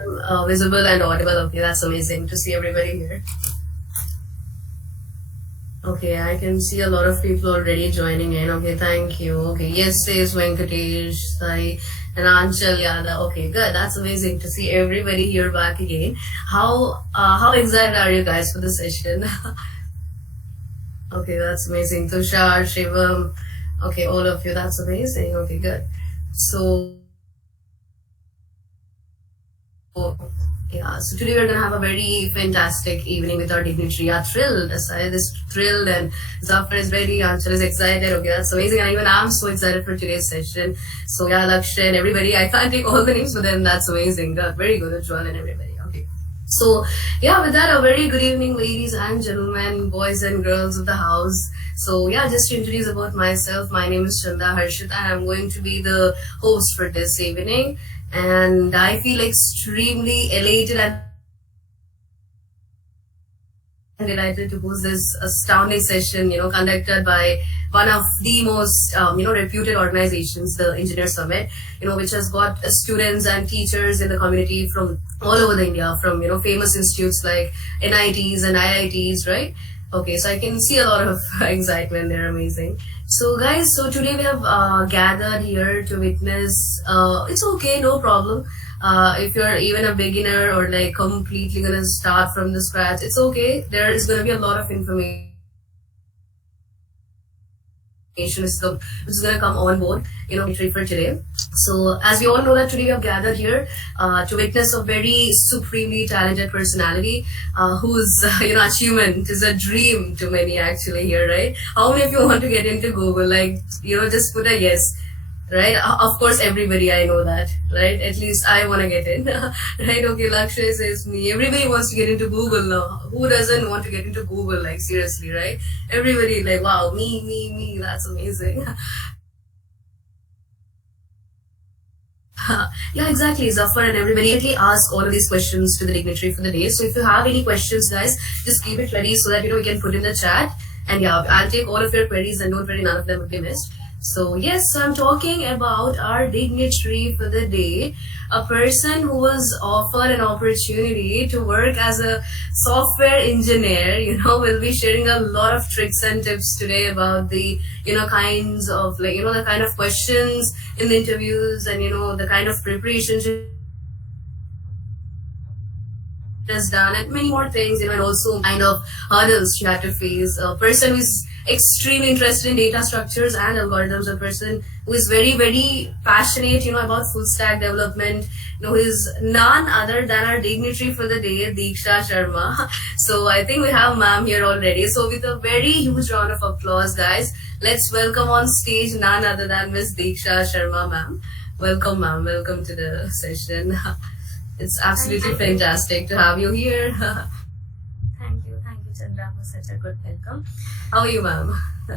I'm visible and audible. Okay, that's amazing to see everybody here. Okay, I can see a lot of people already joining in. Okay, thank you. Okay, yes, says Venkatesh, Sai, and Anchal Yada. Okay, good. That's amazing to see everybody here back again. How excited are you guys for the session? Okay, that's amazing. Tushar, Shivam. Okay, all of you. That's amazing. Okay, good. So yeah, so today we're gonna have a very fantastic evening with our dignitary. Yeah, thrilled. Aside is thrilled, and Zafar is ready. Anchal is excited. Okay, that's amazing. And even I'm so excited for today's session. So yeah, Lakshay and everybody. I can't take all the names, but then that's amazing. Very good, Ujwal and everybody. Okay. So yeah, with that, a very good evening, ladies and gentlemen, boys and girls of the house. So yeah, just to introduce about myself, my name is Chanda Harshit, and I'm going to be the host for this evening. And I feel extremely elated and delighted to host this astounding session, conducted by one of the most, reputed organizations, the Engineer Summit, which has got students and teachers in the community from all over the India, from, famous institutes like NITs and IITs, right? Okay, so I can see a lot of excitement. They're amazing. So guys, so today we have gathered here to witness, it's okay, no problem. If you're even a beginner or like completely gonna start from the scratch, it's okay. There is gonna be a lot of information which is going to come on board, for today. So as we all know that today we have gathered here to witness a very supremely talented personality whose, achievement is a dream to many actually here, right? How many of you want to get into Google? Like, just put a yes. Right? Of course, everybody, I know that, right? At least I want to get in, right? Okay, Lakshay says me. Everybody wants to get into Google now. Who doesn't want to get into Google? Like, seriously, right? Everybody, like, wow, me, that's amazing. Yeah, exactly. Zafar and everybody ask all of these questions to the dignitary for the day. So if you have any questions, guys, just keep it ready so that, we can put in the chat. And yeah, I'll take all of your queries and don't worry, none of them will be missed. So yes, I'm talking about our dignitary for the day, a person who was offered an opportunity to work as a software engineer. We'll be sharing a lot of tricks and tips today about the, kinds of the kind of questions in the interviews and, the kind of preparation has done and many more things, and also kind of hurdles she had to face. A person who is extremely interested in data structures and algorithms, a person who is very, very passionate, about full stack development, who is none other than our dignitary for the day, Deeksha Sharma. So I think we have ma'am here already. So with a very huge round of applause, guys, let's welcome on stage none other than Miss Deeksha Sharma Ma'am. Welcome, ma'am. Welcome to the session. It's absolutely fantastic to have you here. Thank you, Chandra, for such a good welcome. How are you, ma'am? I'm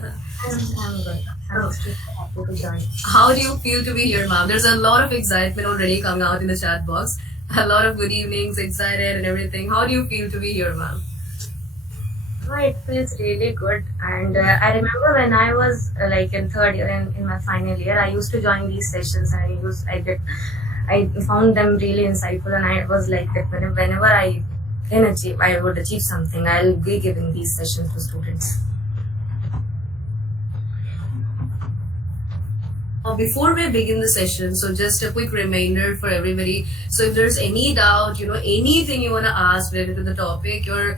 good. I'm extremely happy to join. How do you feel to be here, ma'am? There's a lot of excitement already coming out in the chat box. A lot of good evenings, excited and everything. How do you feel to be here, ma'am? Oh, it feels really good. And I remember when I was in third year in my final year, I used to join these sessions. I found them really insightful, and I was like that whenever I would achieve something, I'll be giving these sessions to students. Before we begin the session, so just a quick reminder for everybody. So if there's any doubt, anything you want to ask related to the topic, you're,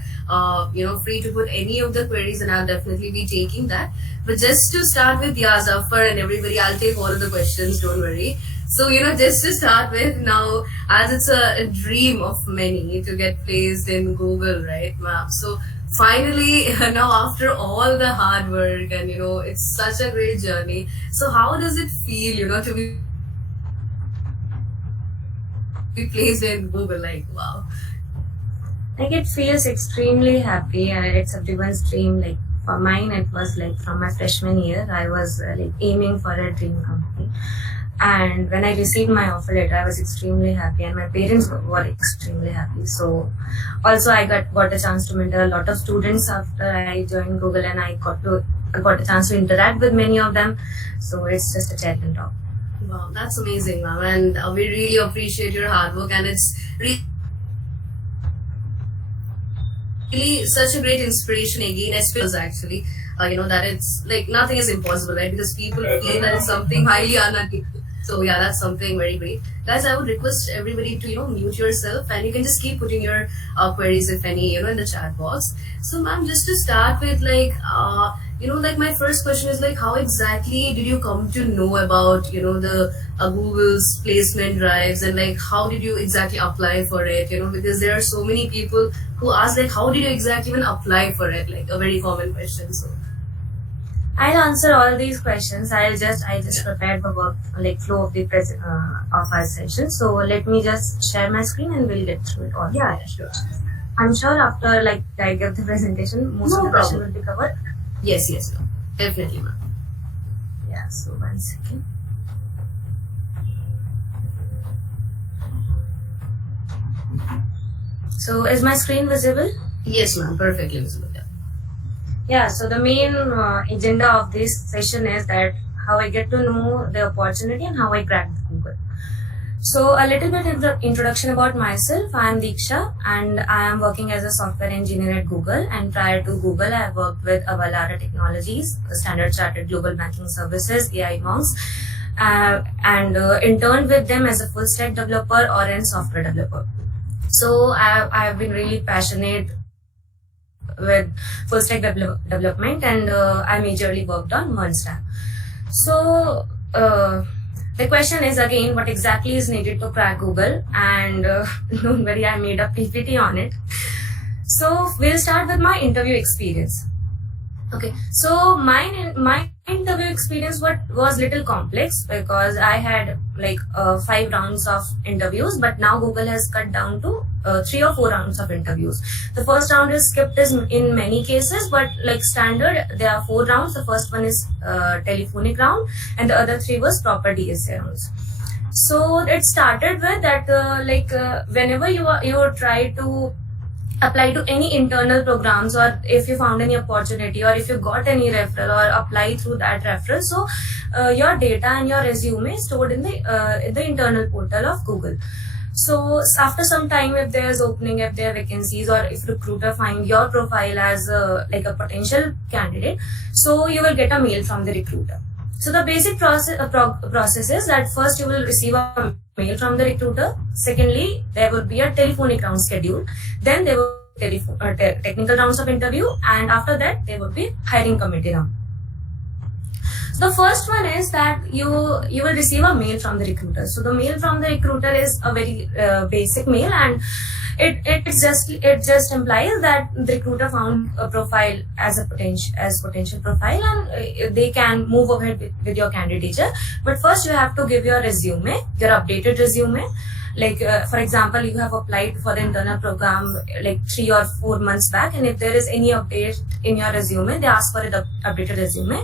free to put any of the queries and I'll definitely be taking that. But just to start with, Zafar and everybody, I'll take all of the questions, don't worry. So, just to start with now, as it's a dream of many to get placed in Google, right, ma'am? So finally, now after all the hard work and, it's such a great journey. So how does it feel, to be placed in Google? Like, wow. Like, it feels extremely happy, and it's everyone's dream. Like, for mine, it was like from my freshman year, I was aiming for a dream company. And when I received my offer letter, I was extremely happy, and my parents were extremely happy. So also I got a chance to mentor a lot of students after I joined Google, and I got a chance to interact with many of them. So it's just a cherry on top. Wow, that's amazing, ma'am, and we really appreciate your hard work, and it's really such a great inspiration again, especially actually, that it's like nothing is impossible, right? Because people feel that it's something highly unattainable. So yeah, that's something very great. Guys, I would request everybody to, mute yourself, and you can just keep putting your queries, if any, in the chat box. So ma'am, just to start with, like my first question is like, how exactly did you come to know about, the Google's placement drives, and like, how did you exactly apply for it? Because there are so many people who ask like, how did you exactly even apply for it? Like a very common question. So I'll answer all these questions. I just prepared the work like flow of the of our session. So let me just share my screen and we'll get through it all. Yeah, sure. I'm sure after like I give the presentation, most of the questions will be covered. Yes, no. Definitely, ma'am. Yeah. So 1 second. So is my screen visible? Yes, ma'am. Perfectly visible. Yeah, so the main agenda of this session is that how I get to know the opportunity and how I crack Google. So a little bit in the introduction about myself. I am Deeksha and I am working as a software engineer at Google. And prior to Google, I have worked with Avalara Technologies, Standard Chartered Global Banking Services, AI Monks, and interned with them as a full stack developer or a software developer. So I have been really passionate with full stack development, and I majorly worked on one stack. So the question is again, what exactly is needed to crack Google? And don't worry, I made a PPT on it. So we'll start with my interview experience. Okay, so my interview experience was little complex because I had like 5 rounds of interviews, but now Google has cut down to 3 or 4 rounds of interviews. The first round is skipped in many cases, but like standard there are 4 rounds. The first one is telephonic round, and the other 3 was proper DSA rounds. So it started with that whenever you try to apply to any internal programs, or if you found any opportunity, or if you got any referral or apply through that referral, so your data and your resume is stored in the internal portal of Google. So after some time, if there's opening, if there are vacancies, or if recruiter find your profile as a potential candidate, so you will get a mail from the recruiter. So the basic process is that first you will receive a mail from the recruiter. Secondly, there will be a telephonic round scheduled. Then there will be technical rounds of interview, and after that there will be hiring committee round. So the first one is that you will receive a mail from the recruiter. So the mail from the recruiter is a very basic mail, and it just implies that the recruiter found a profile as potential profile, and they can move ahead with your candidature. But first you have to give your resume, your updated resume. Like for example, you have applied for the internal program like 3 or 4 months back, and if there is any update in your resume, they ask for an updated resume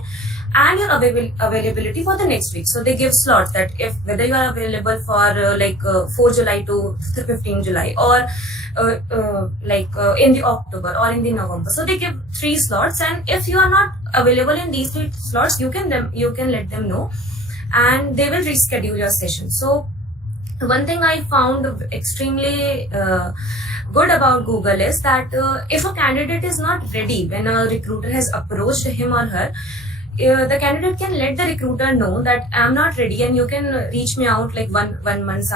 and your availability for the next week. So they give slots that whether you are available for 4 July to 15 July, or in the October or in the November. So they give 3 slots, and if you are not available in these 3 slots, you can let them know, and they will reschedule your session. So one thing I found extremely good about Google is that if a candidate is not ready when a recruiter has approached him or her, the candidate can let the recruiter know that I'm not ready, and you can reach me out like one month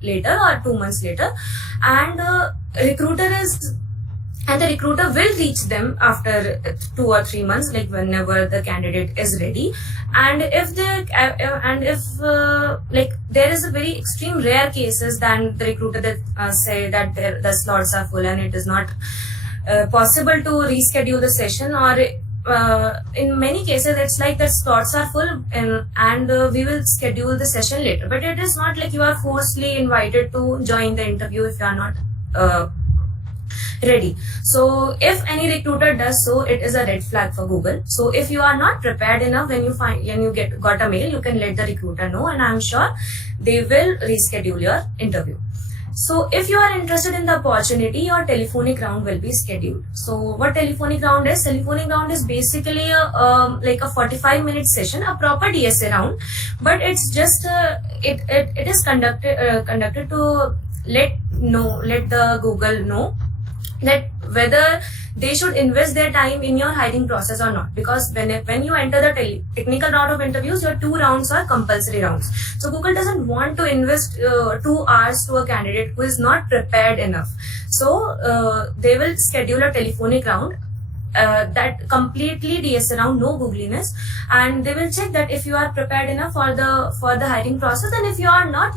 later or 2 months later, and the recruiter will reach them after 2 or 3 months, like whenever the candidate is ready. And if there is a very extreme rare cases, then the recruiter that say that the slots are full and it is not possible to reschedule the session, or in many cases it's like the slots are full and we will schedule the session later. But it is not like you are forcefully invited to join the interview if you are not ready. So if any recruiter does so, it is a red flag for Google. So if you are not prepared enough, when you got a mail, you can let the recruiter know, and I'm sure they will reschedule your interview. So if you are interested in the opportunity, your telephonic round will be scheduled. So what telephonic round is? Telephonic round is basically like a 45-minute session, a proper DSA round, but it's just it is conducted to let the Google know that whether they should invest their time in your hiring process or not, because when you enter the technical round of interviews, your 2 rounds are compulsory rounds. So Google doesn't want to invest 2 hours to a candidate who is not prepared enough. So they will schedule a telephonic round that completely DSA round, no googliness, and they will check that if you are prepared enough for the hiring process, and if you are not,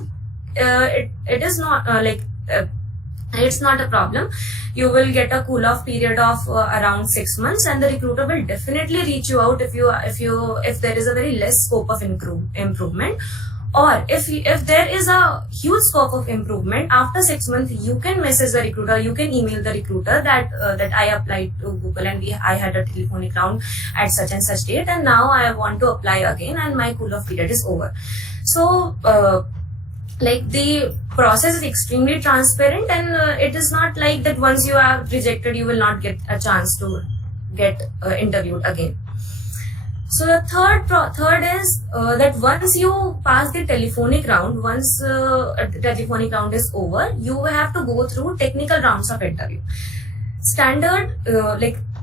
it is not it's not a problem. You will get a cool off period of around 6 months, and the recruiter will definitely reach you out if there is a very less scope of improvement, or if there is a huge scope of improvement after 6 months. You can message the recruiter, you can email the recruiter that I applied to Google and I had a telephonic round at such and such date, and now I want to apply again and my cool off period is over. So the process is extremely transparent, and it is not like that once you are rejected you will not get a chance to get interviewed again. So the third is that once you pass the telephonic round, once the telephonic round is over, you have to go through technical rounds of interview. Standard,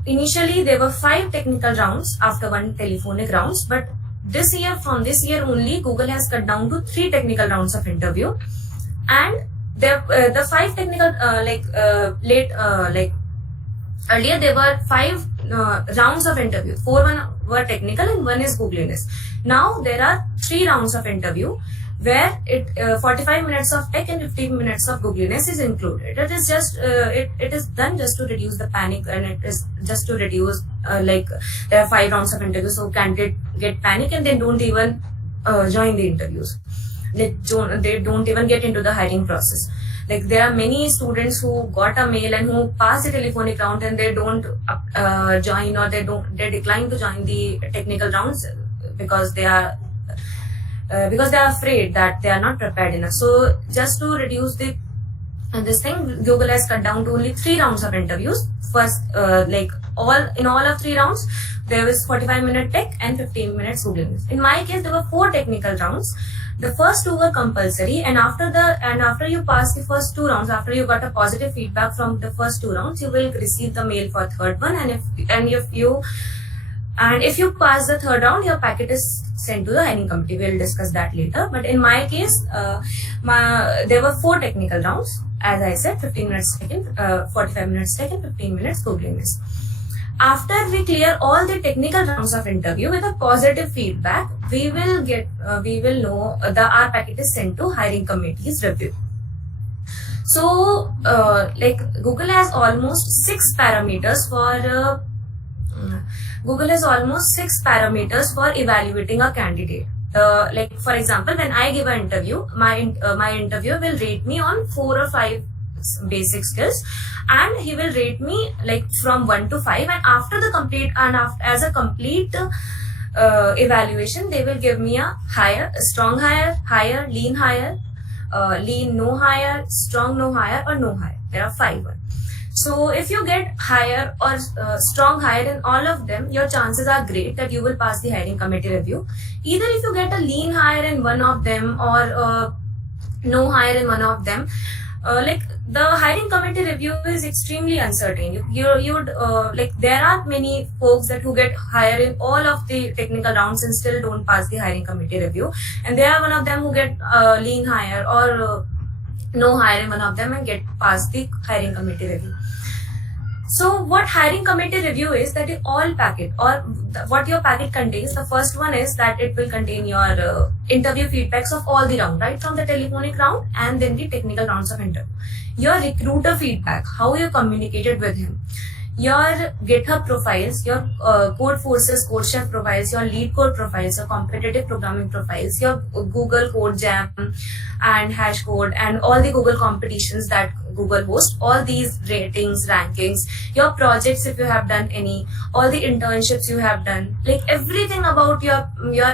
initially there were 5 technical rounds after 1 telephonic rounds, but from this year only, Google has cut down to 3 technical rounds of interview, and the 5 technical earlier there were 5 rounds of interview. 4 were technical and 1 is googliness. Now there are 3 rounds of interview where 45 minutes of tech and 15 minutes of googliness is included. It is just it is done just to reduce the panic, and it is just to reduce there are 5 rounds of interview, so candidate get panic and they don't even join the interviews. They don't even get into the hiring process. There are many students who got a mail and who passed the telephonic round and they don't join, or they decline to join the technical rounds because they are afraid that they are not prepared enough. So just to reduce this thing, Google has cut down to only 3 rounds of interviews. First, all of 3 rounds, there was 45-minute tech and 15 minutes googliness. In my case, there were 4 technical rounds. The first 2 were compulsory, and after you pass the first 2 rounds, after you got a positive feedback from the first 2 rounds, you will receive the mail for third one. And if you pass the third round, your packet is sent to the hiring committee. We'll discuss that later. But in my case, there were 4 technical rounds. As I said, 15 minutes second, 45 minutes second, 15 minutes googliness. After we clear all the technical rounds of interview with a positive feedback, we will know our packet is sent to hiring committee's review. So, Google has almost 6 parameters for evaluating a candidate. For example, when I give an interview, my interviewer will rate me on 4 or 5 basic skills, and he will rate me from 1 to 5, and after the complete as a complete evaluation, they will give me a higher, strong higher, lean higher, lean no higher, strong no higher, or no higher. There are 5. So if you get higher or strong higher in all of them, your chances are great that you will pass the hiring committee review. Either if you get a lean higher in one of them or no higher in one of them, the hiring committee review is extremely uncertain. There are many folks who get higher in all of the technical rounds and still don't pass the hiring committee review, and there are one of them who get lean higher or no higher in one of them and get past the hiring committee review. So what hiring committee review is, that is all packet, or what your packet contains. The first one is that it will contain your interview feedbacks of all the round, right from the telephonic round and then the technical rounds of interview. Your recruiter feedback, how you communicated with him. Your GitHub profiles, your Code Forces, Code Chef profiles, your Lead Code profiles, your competitive programming profiles, your Google Code Jam and Hash Code, and all the Google competitions that Google hosts, all these ratings, rankings, your projects if you have done any, all the internships you have done, everything about your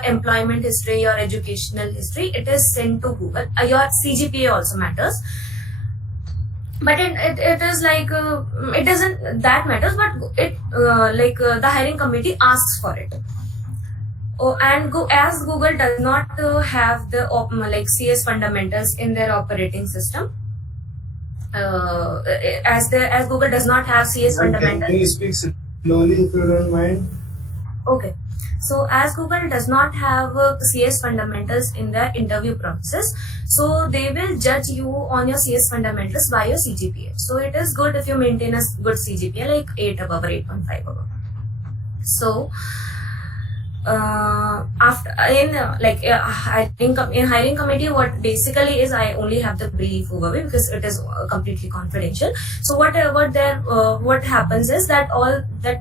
employment history, your educational history, it is sent to Google. Your CGPA also matters. but it is like it doesn't that matters, but it the hiring committee asks for it. Oh, and as Google does not have the CS fundamentals in their operating system, as Google does not have CS fundamentals. Can you speak slowly if you don't mind? Okay. So as Google does not have CS fundamentals in their interview process, so they will judge you on your CS fundamentals by your CGPA. So it is good if you maintain a good CGPA like 8 above or 8.5 above. So after in hiring committee, what basically is, I only have the brief overview because it is completely confidential. So what happens is that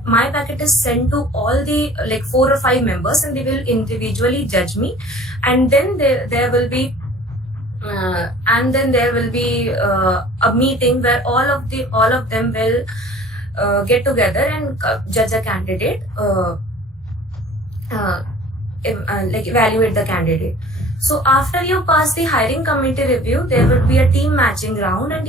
my packet is sent to all the 4 or 5 members, and they will individually judge me, and then there will be a meeting where all of them will get together and judge a candidate. Evaluate the candidate. So after you pass the hiring committee review, there will be a team matching round. And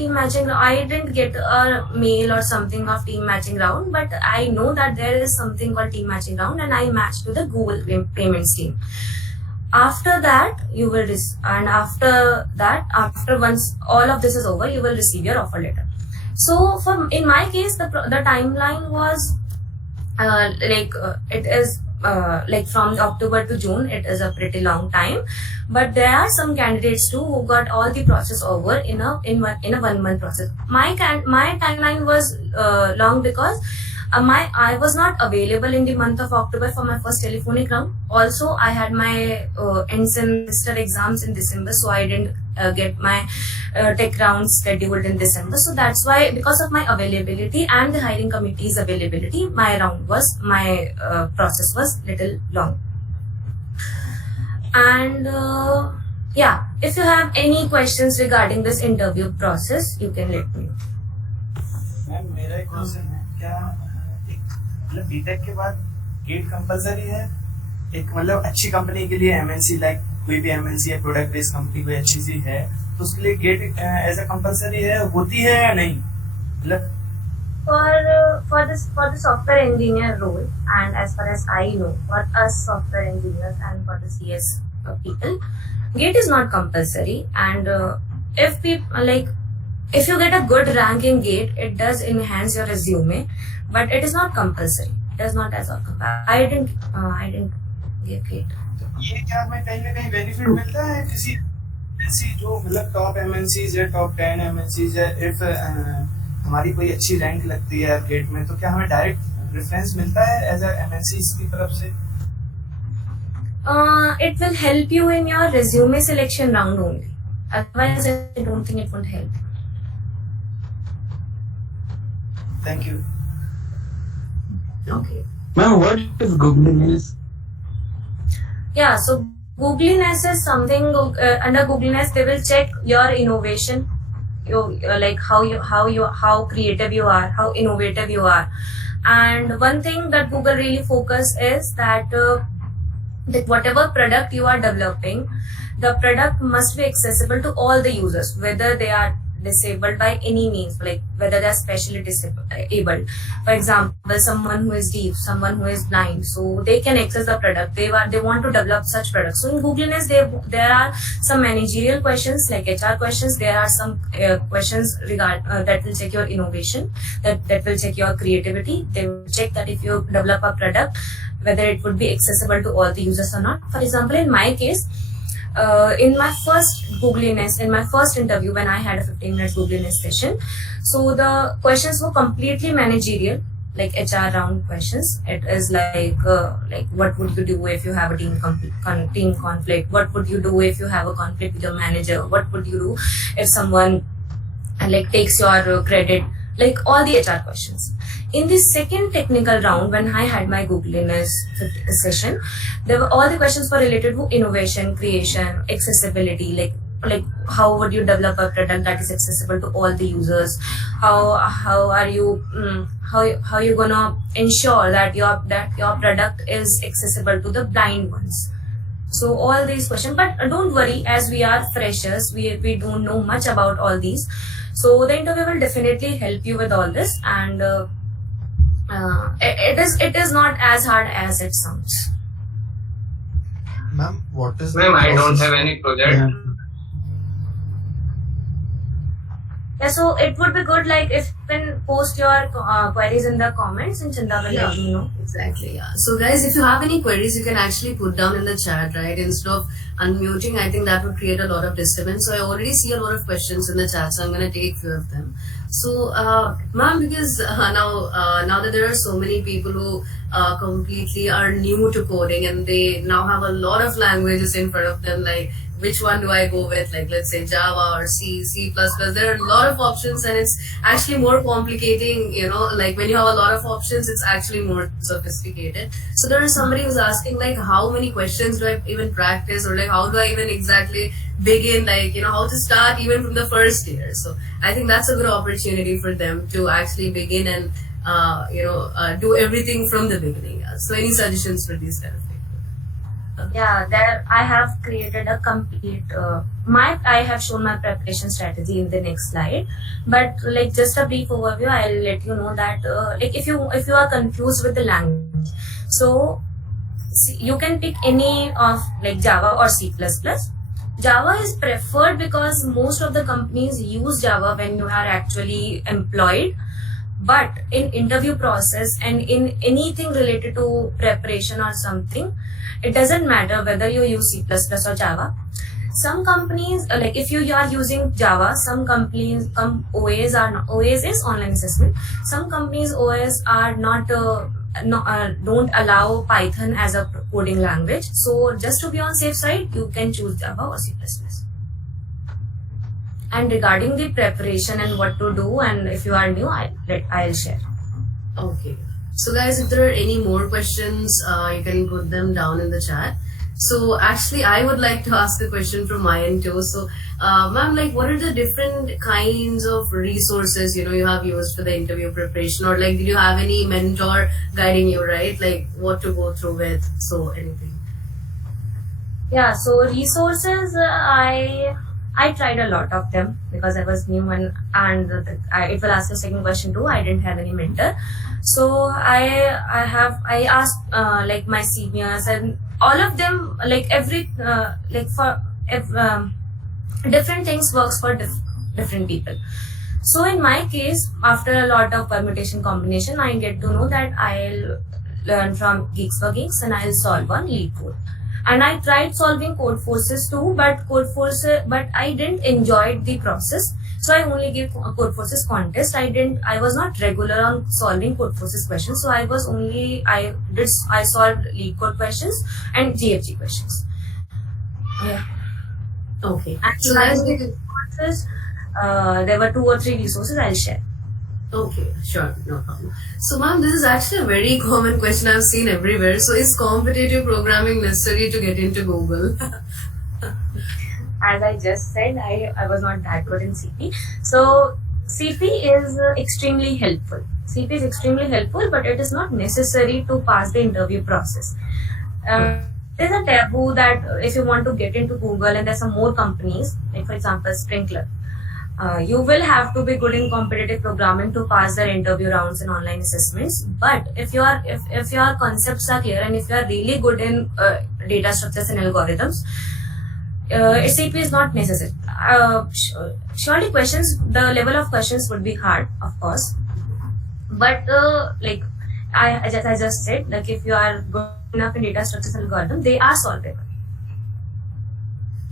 I didn't get a mail or something of team matching round, but I know that there is something called team matching round, and I matched to the Google payments team. After that, after once all of this is over, you will receive your offer letter. So in my case, the timeline was it is from October to June. It is a pretty long time, but there are some candidates too who got all the process over in a 1 month process. My timeline was long because I was not available in the month of October for my first telephonic round. Also, I had my end semester exams in December, so I didn't get my tech rounds scheduled in December. So that's why, because of my availability and the hiring committee's availability, my process was little long. And if you have any questions regarding this interview process, you can let me know. Ma'am मेरा एक question है, क्या मतलब BTech के बाद gate compulsory है एक मतलब अच्छी कंपनी के लिए, एमएनसी लाइक कोई भी एमएनसी या प्रोडक्ट बेस्ड कंपनी कोई अच्छी सी है तो उसके लिए गेट एज अ कंपलसरी है, होती है या नहीं? मतलब for the software engineer role, and as far as I know, for us software engineers and for the CS people, gate is not compulsory. And if you get a good rank in gate, it does enhance your resume, but it is not compulsory. It does not as all compulsory. I didn't give gate. ये क्या मैं कहीं ना कहीं benefit मिलता है किसी जो मतलब टॉप एमएनसीज या टॉप 10 एमएनसीज या इफ हमारी कोई अच्छी रैंक लगती है गेट में, तो क्या हमें डायरेक्ट रेफरेंस मिलता है एज अ एमएनसीज की तरफ से? It will help you in your resume selection round only. Otherwise, I don't think it won't help. Thank you. Okay. Ma'am, what is Googliness? Yeah, so Googliness is something under Googliness they will check your innovation, how creative you are, how innovative you are. And one thing that Google really focus is that whatever product you are developing, the product must be accessible to all the users, whether they are disabled by any means, like whether they are specially disabled. For example, someone who is deaf, someone who is blind, so they can access the product. They want to develop such products. So in Googliness, there are some managerial questions like HR questions. There are some questions that will check your innovation, that will check your creativity. They will check that if you develop a product, whether it would be accessible to all the users or not. For example, in my case, in my first Googliness, in my first interview when I had a 15-minute Googliness session, so the questions were completely managerial, like HR round questions. It is like what would you do if you have a team conflict? What would you do if you have a conflict with your manager? What would you do if someone takes your credit? Like all the HR questions. In the second technical round, when I had my Googliness session, all the questions were related to innovation, creation, accessibility, like how would you develop a product that is accessible to all the users? How are you how you gonna ensure that your product is accessible to the blind ones? So all these questions, but don't worry, as we are freshers, we don't know much about all these. So the interview will definitely help you with all this, and it is not as hard as it sounds. Ma'am, what is Ma'am, the I don't process? have any project. Yeah, so it would be good like if you can post your queries in the comments, and Chanda will let me know. Exactly, yeah. So guys, if you have any queries, you can actually put down in the chat, right? Instead of unmuting, I think that would create a lot of disturbance. So I already see a lot of questions in the chat, so I'm going to take few of them. So, ma'am, because now that there are so many people who completely are new to coding and they now have a lot of languages in front of them, like which one do I go with? Like, let's say Java or C, C++. There are a lot of options, and it's actually more complicating, you know, like when you have a lot of options, it's actually more sophisticated. So there is somebody who's asking, like, how many questions do I even practice, or like, how do I even exactly begin, like, you know, how to start even from the first year. So I think that's a good opportunity for them to actually begin and, do everything from the beginning. So any suggestions for these kind of people? Yeah, there I have created a complete I have shown my preparation strategy in the next slide, but like just a brief overview, I'll let you know that like if you are confused with the language, so you can pick any of like Java or C++. Java is preferred because most of the companies use Java when you are actually employed. But in interview process and in anything related to preparation or something, it doesn't matter whether you use C++ or Java. Some companies, like if you are using Java, some companies, OAs is online assessment. Some companies OAs are not, don't allow Python as a coding language. So just to be on safe side, you can choose Java or C++. And regarding the preparation and what to do, and if you are new, I'll share. Okay. So guys, if there are any more questions, you can put them down in the chat. So actually, I would like to ask a question from my end too. So, ma'am, like, what are the different kinds of resources, you know, you have used for the interview preparation, or like, did you have any mentor guiding you, right? Like, what to go through with, so anything. Yeah, so resources, I tried a lot of them because I was new, and it will ask the second question too. I didn't have any mentor, so I asked like my seniors, and all of them, like different things works for different people. So in my case, after a lot of permutation combination, I get to know that I'll learn from Geeks for Geeks and I'll solve on lead code. And I tried solving code forces too, but I didn't enjoy the process. So I only gave code forces contest. I was not regular on solving code forces questions. So I solved lead code questions and GFG questions. Yeah. Okay. And So guys, resources, there were 2 or 3 resources I'll share. okay, sure, no problem. So, ma'am, this is actually a very common question I've seen everywhere. So, is competitive programming necessary to get into Google? As I just said, I was not that good in CP. So CP is extremely helpful. CP is extremely helpful, but it is not necessary to pass the interview process. There's a taboo that if you want to get into Google and there's some more companies, like for example, Sprinkler, you will have to be good in competitive programming to pass their interview rounds and online assessments. But if your concepts are clear and if you are really good in data structures and algorithms, CP is not necessary. Surely the level of questions would be hard, of course. But like I just said, like if you are good enough in data structures and algorithms, they are solvable.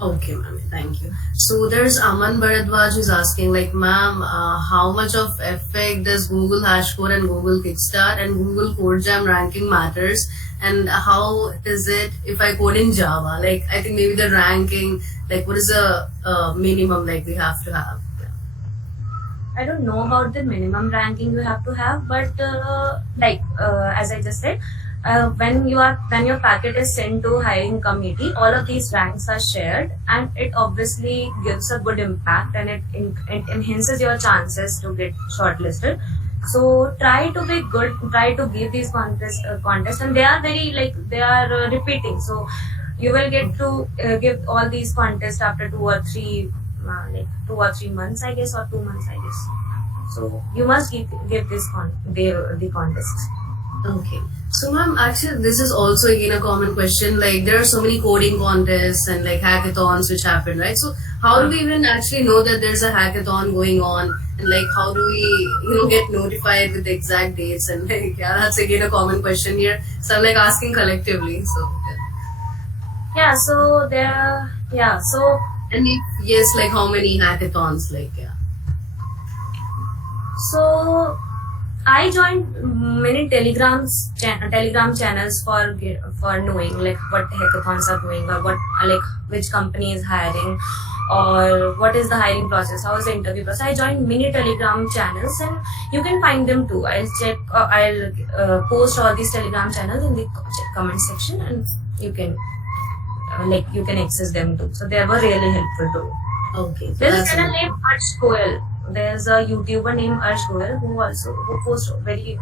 Okay, ma'am, thank you. So there's Aman Bharadwaj who's asking, like, ma'am, how much of effect does Google Hashcode and Google Kickstart and Google CodeJam ranking matters? And how is it if I code in Java? Like, I think maybe the ranking, like, what is the minimum like we have to have? Yeah. I don't know about the minimum ranking you have to have, but as I just said, when your packet is sent to hiring committee, all of these ranks are shared, and it obviously gives a good impact, and it enhances your chances to get shortlisted. So try to be good, try to give these contests, and they are very they are repeating. So you will get to give all these contests after 2 or 3 months, I guess, or 2 months, I guess. So you must give this the contests. Okay. So ma'am, actually this is also again a common question. Like there are so many coding contests and like hackathons which happen, right? So how do we even actually know that there's a hackathon going on? And like how do we, get notified with the exact dates? And like, yeah, that's again a common question here. So I'm like asking collectively. So Yeah, so and if yes, like how many hackathons? Like yeah. So I joined many telegram channels for knowing like what hackathons are going, or what like which company is hiring, or what is the hiring process, how is the interview process. I joined many telegram channels, and you can find them too. I'll post all these telegram channels in the comment section, and you can you can access them too. So they were really helpful too. Okay. So There's a that's channel named Arsh Goel. There's a YouTuber named Arsh Goel who posts very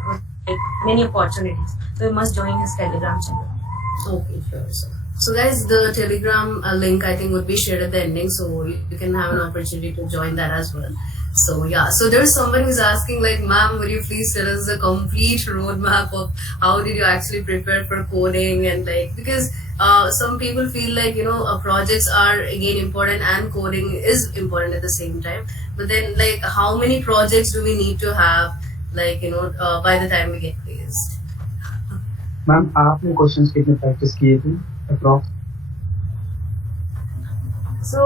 many opportunities. So you must join his Telegram channel. Okay, sure. So guys, the Telegram link I think would be shared at the ending, so you can have an opportunity to join that as well. So yeah, so there's someone who's asking like, ma'am, would you please tell us the complete roadmap of how did you actually prepare for coding, and like, because some people feel like projects are again important and coding is important at the same time, but then like how many projects do we need to have like by the time we get placed? Ma'am आपने questions कितने practice किए थे approx? So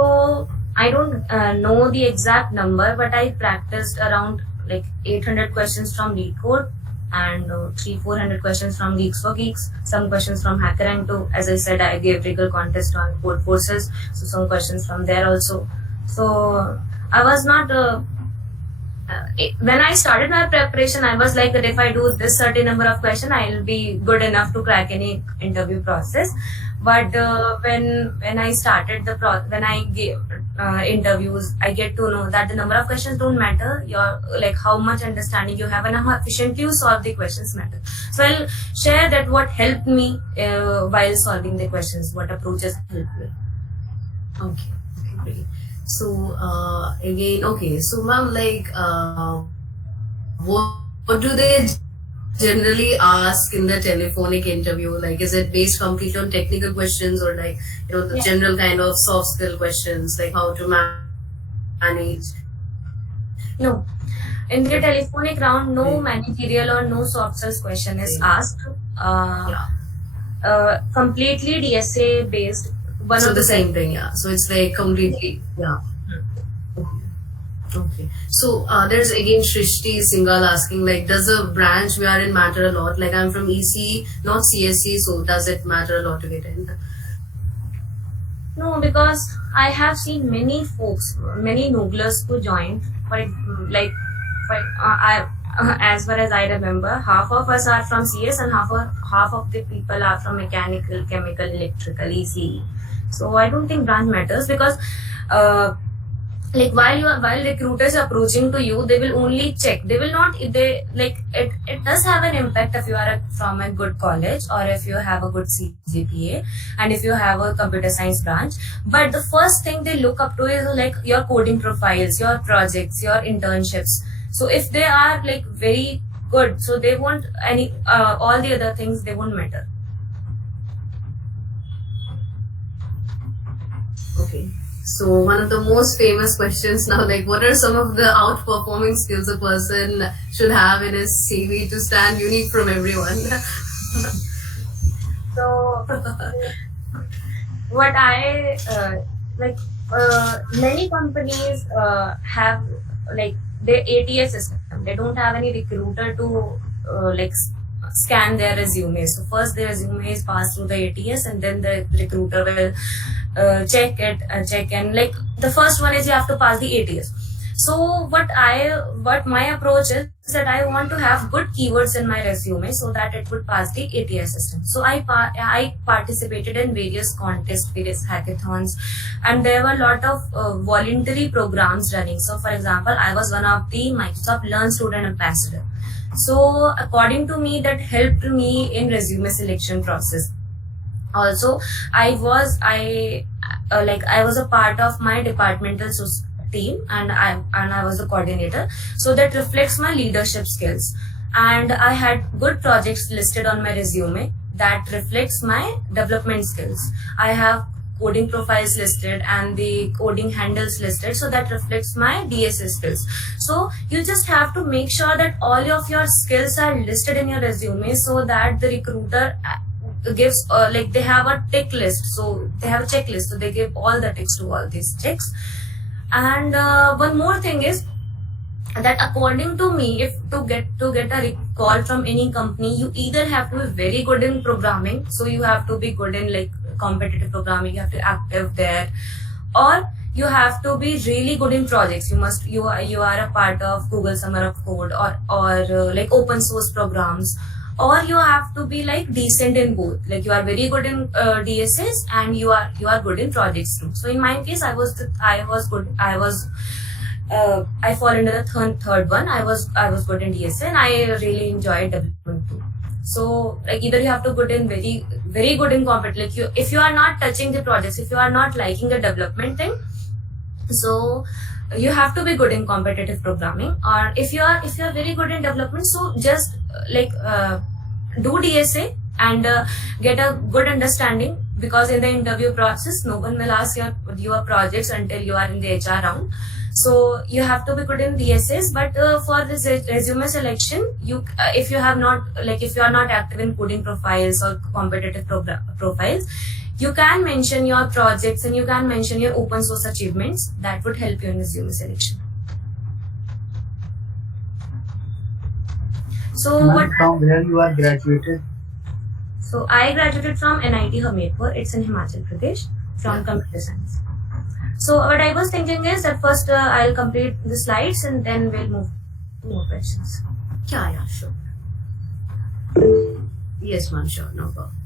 I don't know the exact number, but I practiced around like 800 questions from LeetCode, and 300-400 questions from Geeks for Geeks, some questions from HackerRank too. As I said, I gave Wriggle contest on Code Forces, so some questions from there also. So I was not when I started my preparation, I was like that if I do this certain number of questions, I'll be good enough to crack any interview process. But when I started when I gave interviews, I get to know that the number of questions don't matter. Your like how much understanding you have and how efficiently you solve the questions matter. So I'll share that what helped me while solving the questions, what approaches helped me. Okay, great. So again, okay. So ma'am, like what do they generally ask in the telephonic interview? Like, is it based completely on technical questions, or like the general kind of soft skill questions, like how to manage? No, in the telephonic round, no managerial or no soft skills question is asked. Completely DSA based. So the same thing, yeah. So it's like completely, yeah. Okay. So there's again Shrishti Singhal asking like, does the branch we are in matter a lot? Like I'm from EC, not CSC, so does it matter a lot to get in? No, because I have seen many folks, many Nooglers who joined. As far as I remember, half of us are from CS and half of the people are from mechanical, chemical, electrical, ECE. So I don't think branch matters, because while recruiters are approaching to you, they will only check. They will not. It does have an impact if you are from a good college, or if you have a good CGPA, and if you have a computer science branch. But the first thing they look up to is like your coding profiles, your projects, your internships. So if they are like very good, so they won't all the other things, they won't matter. Okay. So one of the most famous questions now, like what are some of the outperforming skills a person should have in his CV to stand unique from everyone? So what I many companies have like their ATS system. They don't have any recruiter to scan their resume. So first their resume is passed through the ATS, and then the recruiter will check and like the first one is you have to pass the ATS. So what my approach is that I want to have good keywords in my resume so that it would pass the ATS system. So I participated in various contests, various hackathons, and there were a lot of voluntary programs running. So for example, I was one of the Microsoft Learn Student Ambassador. So according to me, that helped me in resume selection process. Also, I was a part of my departmental team, and I was the coordinator, so that reflects my leadership skills. And I had good projects listed on my resume that reflects my development skills. I have coding profiles listed and the coding handles listed, so that reflects my DSA skills. So you just have to make sure that all of your skills are listed in your resume, so that the recruiter gives they have a tick list, so they have a checklist, so they give all the ticks to all these checks. And one more thing is that according to me, if to get a call from any company, you either have to be very good in programming, so you have to be good in like competitive programming, you have to be active there, or you have to be really good in projects. You are a part of Google Summer of Code or like open source programs, or you have to be like decent in both, like you are very good in DSS and you are good in projects too. So in my case, I was good. I fall into the third one. I was good in DSA, and I really enjoyed development too. So like either you have to good in very good in competitive, like if you are not touching the projects, if you are not liking the development thing, so you have to be good in competitive programming. Or if you are very good in development, so just do DSA and get a good understanding, because in the interview process no one will ask your projects until you are in the HR round. So you have to be good in DSAs, but for this resume selection, if you are not active in coding profiles or competitive profiles, you can mention your projects and you can mention your open source achievements. That would help you in resume selection. So from where you are graduated? So I graduated from NIT Hamirpur. It's in Himachal Pradesh, from computer science. So what I was thinking is that first I'll complete the slides and then we'll move to more questions. Yeah, sure. Yes, ma'am, sure, no problem.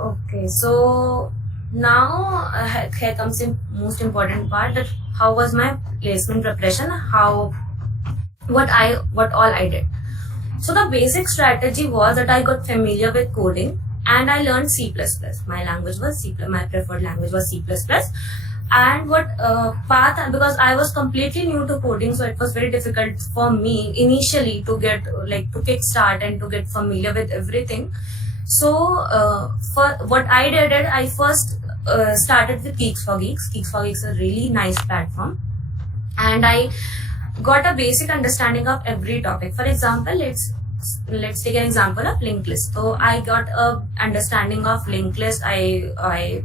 Okay, so now here comes the most important part, that how was my placement preparation, what all I did. So the basic strategy was that I got familiar with coding and I learned C++. My language was C++, my preferred language was C++. And because I was completely new to coding, so it was very difficult for me initially to get to kickstart and to get familiar with everything. So for what I did, I first started with Geeks for Geeks. Geeks for Geeks is a really nice platform, and I got a basic understanding of every topic. For example, let's take an example of linked list. So I got a understanding of linked list. I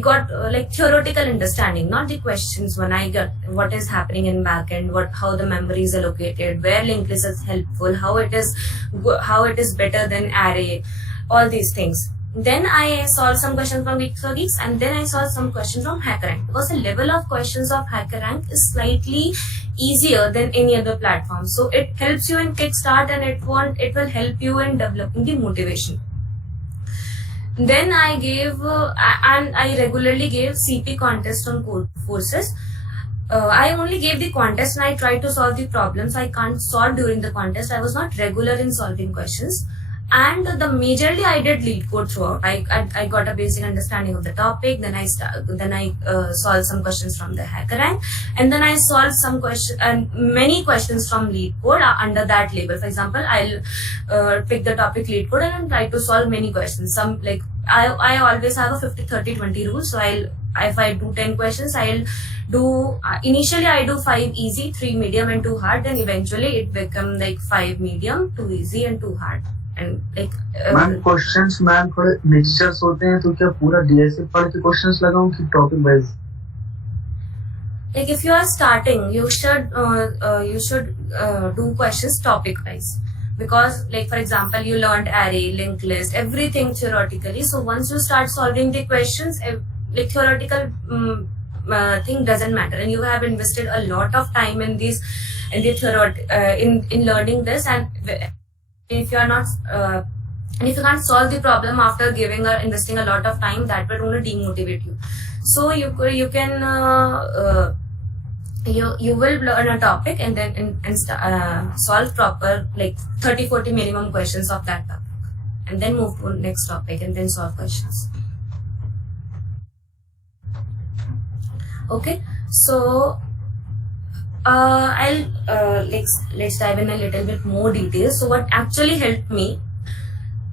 got theoretical understanding, not the questions. When I got what is happening in backend, how the memory is allocated, where linked list is helpful, how it is better than array, all these things. Then I solved some questions from Geeks for Geeks, and then I solved some questions from HackerRank, because the level of questions of HackerRank is slightly easier than any other platform. So it helps you in kickstart, and it will help you in developing the motivation. Then I regularly gave CP contests on Codeforces. I only gave the contest and I tried to solve the problems. I can't solve during the contest. I was not regular in solving questions. And majorly I did lead code throughout. I got a basic understanding of the topic. Then I solved some questions from the HackerRank, and then I solved some questions and many questions from lead code under that label. For example, I'll pick the topic lead code and try to solve many questions. I always have a 50-30-20 rule. So if I do 10 questions, I'll do initially I do 5 easy, 3 medium and 2 hard. Then eventually it become 5 medium, 2 easy and 2 hard. And ma'am questions ma'am थोड़े mixtures होते हैं, तो क्या पूरा DSA पढ़ के questions लगाऊं कि topic wise? If you are starting, you should do questions topic wise, because for example, you learned array, linked list, everything theoretically. So once you start solving the questions, theoretical thing doesn't matter, and you have invested a lot of time in learning this. And if you are not and if you can't solve the problem after investing a lot of time, that will only demotivate you. So you will learn a topic and then solve proper 30-40 minimum questions of that topic. and then move to next topic and then solve questions. Okay, so let's dive in a little bit more details. So what actually helped me?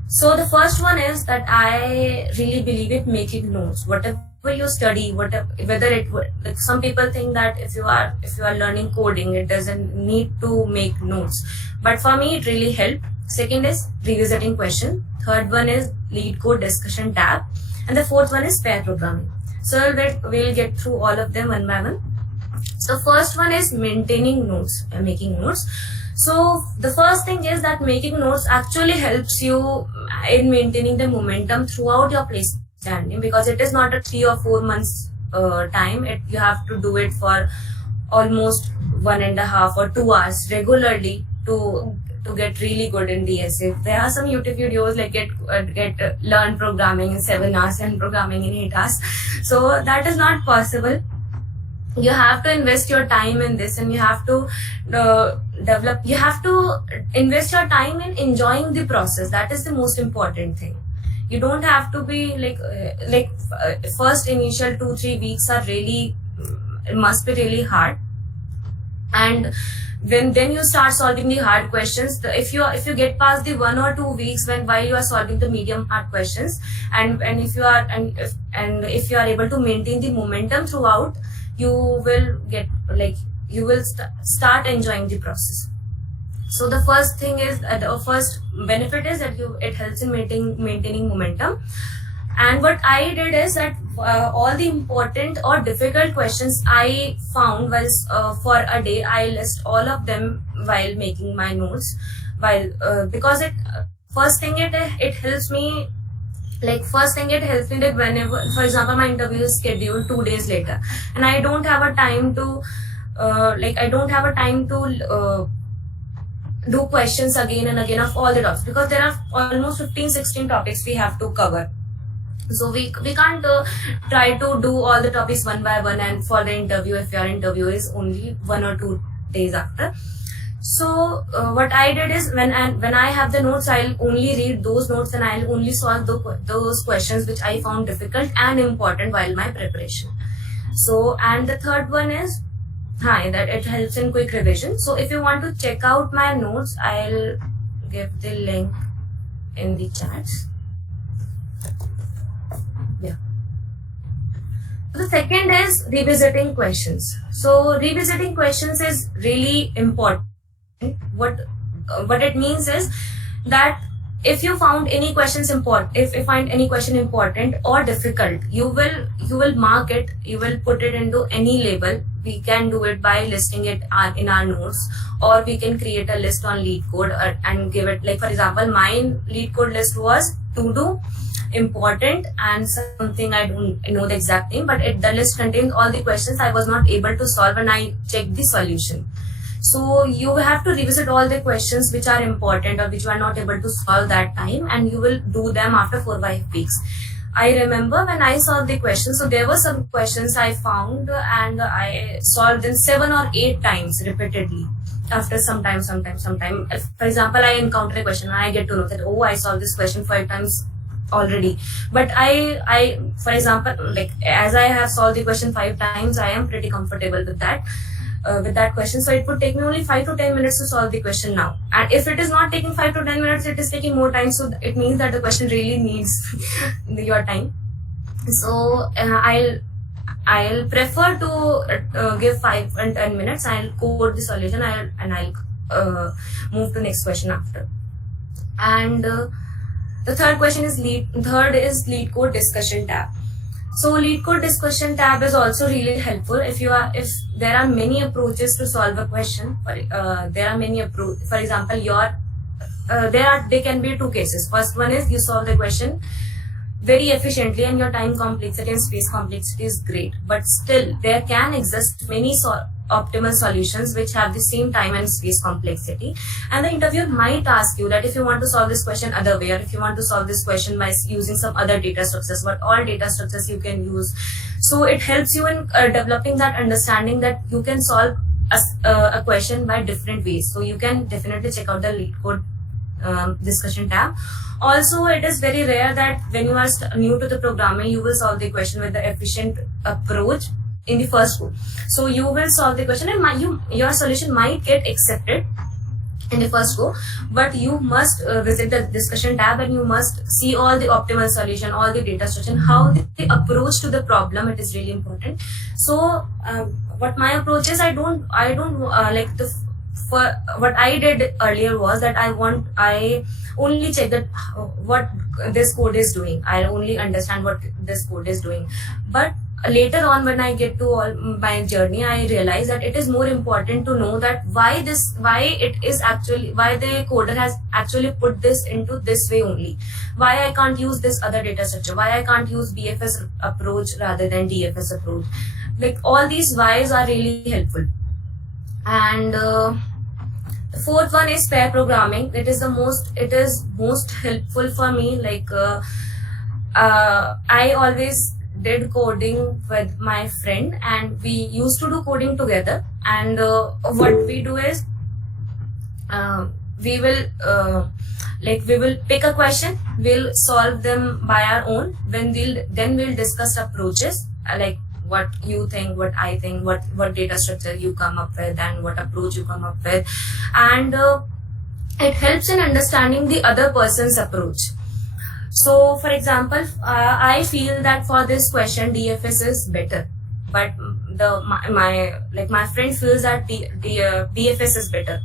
So the first one is that I really believe in making notes. Whatever you study, whether like some people think that if you are learning coding, it doesn't need to make notes, but for me it really helped. Second is revisiting question. Third one is lead code discussion tab, and the fourth one is pair programming. So we'll get through all of them one by one. So first one is maintaining notes and making notes. So the first thing is that making notes actually helps you in maintaining the momentum throughout your place standing, because it is not a 3 or 4 months time. You have to do it for almost 1.5 or 2 hours regularly to get really good in DSA. There are some YouTube videos like learn programming in 7 hours and programming in 8 hours. So that is not possible. You have to invest your time in this, and you have to you have to invest your time in enjoying the process. That is the most important thing. You don't have to be first initial 2-3 weeks are really, it must be really hard, and then you start solving the hard questions. If you get past the 1 or 2 weeks while you are solving the medium hard questions, and if you are able to maintain the momentum throughout, you will start enjoying the process. So the first thing is the first benefit is that it helps in maintaining momentum. And what I did is that all the important or difficult questions I found was for a day, I list all of them while making my notes. Because first thing it helps me. First thing it helps me that whenever, for example, my interview is scheduled 2 days later, and I don't have a time to do questions again and again of all the topics, because there are almost 15-16 topics we have to cover. So we can't try to do all the topics one by one, and for the interview, if your interview is only 1 or 2 days after. So what I did is when I have the notes, I'll only read those notes and I'll only solve those questions which I found difficult and important while my preparation. So, and the third one is that it helps in quick revision. So if you want to check out my notes, I'll give the link in the chats. Yeah. The second is revisiting questions. So revisiting questions is really important. What it means is that if you found any questions important, if you find any question important or difficult, you will mark it, you will put it into any label. We can do it by listing it in our notes, or we can create a list on LeetCode and give it, like for example, my LeetCode list was to do, important, and something I don't know the exact name, but the list contains all the questions I was not able to solve and I checked the solution. So you have to revisit all the questions which are important or which you are not able to solve that time, and you will do them after 4 or 5 weeks. I remember when I solved the questions, so there were some questions I found and I solved them 7 or 8 times repeatedly. After some time. If, for example, I encounter a question and I get to know that, I solved this question 5 times already. But I for example, like as I have solved the question 5 times, I am pretty comfortable with that. With that question, so it would take me only 5 to 10 minutes to solve the question now. And if it is not taking 5 to 10 minutes, it is taking more time. So it means that the question really needs your time. So I'll prefer to give 5 and 10 minutes. I'll code the solution. I'll move to next question after. And the third question is LeetCode discussion tab. So LeetCode discussion tab is also really helpful if there are many approaches to solve a question. There are many approaches. For example, there can be 2 cases. First one is you solve the question very efficiently and your time complexity and space complexity is great. But still, there can exist many optimal solutions which have the same time and space complexity. And the interviewer might ask you that if you want to solve this question other way, or if you want to solve this question by using some other data structures, what all data structures you can use. So it helps you in developing that understanding that you can solve a question by different ways. So you can definitely check out the LeetCode discussion tab. Also, it is very rare that when you are new to the programming, you will solve the question with the efficient approach in the first go. So you will solve the question and your solution might get accepted in the first go, but you must visit the discussion tab and you must see all the optimal solution, all the data structure, how the approach to the problem. It is really important. So what my approach is, I don't like what I did earlier was that I only check that what this code is doing. I only understand what this code is doing. But later on, when I get to all my journey, I realize that it is more important to know that why the coder has actually put this into this way only. Why I can't use this other data structure? Why I can't use BFS approach rather than DFS approach? Like all these whys are really helpful. And the fourth one is pair programming. It is most helpful for me. Like I always did coding with my friend and we used to do coding together. And what we do is we will pick a question, we'll solve them by our own. Then we'll discuss approaches, like what you think, what I think, what data structure you come up with and what approach you come up with. And it helps in understanding the other person's approach. So for example, I feel that for this question DFS is better, but my friend feels that BFS is better.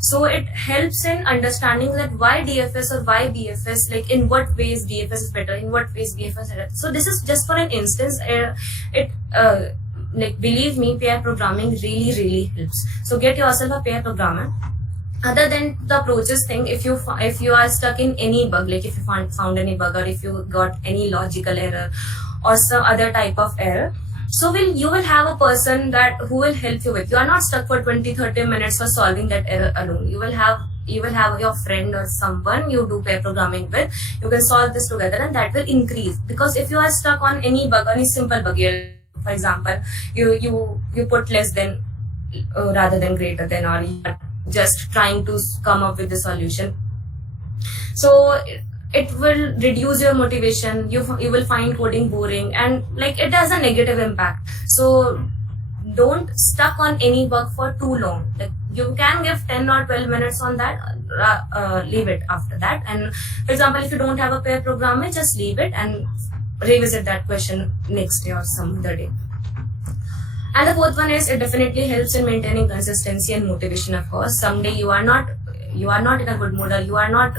So it helps in understanding that why DFS or why BFS, like in what ways DFS is better, in what ways BFS is better. So this is just for an instance. Like believe me, pair programming really helps. So get yourself a pair programmer. Other than the approaches thing, if you are stuck in any bug, like if you found any bug or if you got any logical error or some other type of error, so you will have a person who will help you with. You are not stuck for 20-30 minutes for solving that error alone. You will have your friend or someone you do pair programming with. You can solve this together and that will increase. Because if you are stuck on any bug, any simple bug, for example, you put less than rather than greater than, or you are just trying to come up with the solution, so it will reduce your motivation. You will find coding boring and like it has a negative impact. So don't stuck on any bug for too long. Like you can give 10 or 12 minutes on that, leave it after that. And for example, if you don't have a pair programmer, just leave it and revisit that question next day or some other day. And the fourth one is, it definitely helps in maintaining consistency and motivation. Of course, someday you are not in a good mood or you are not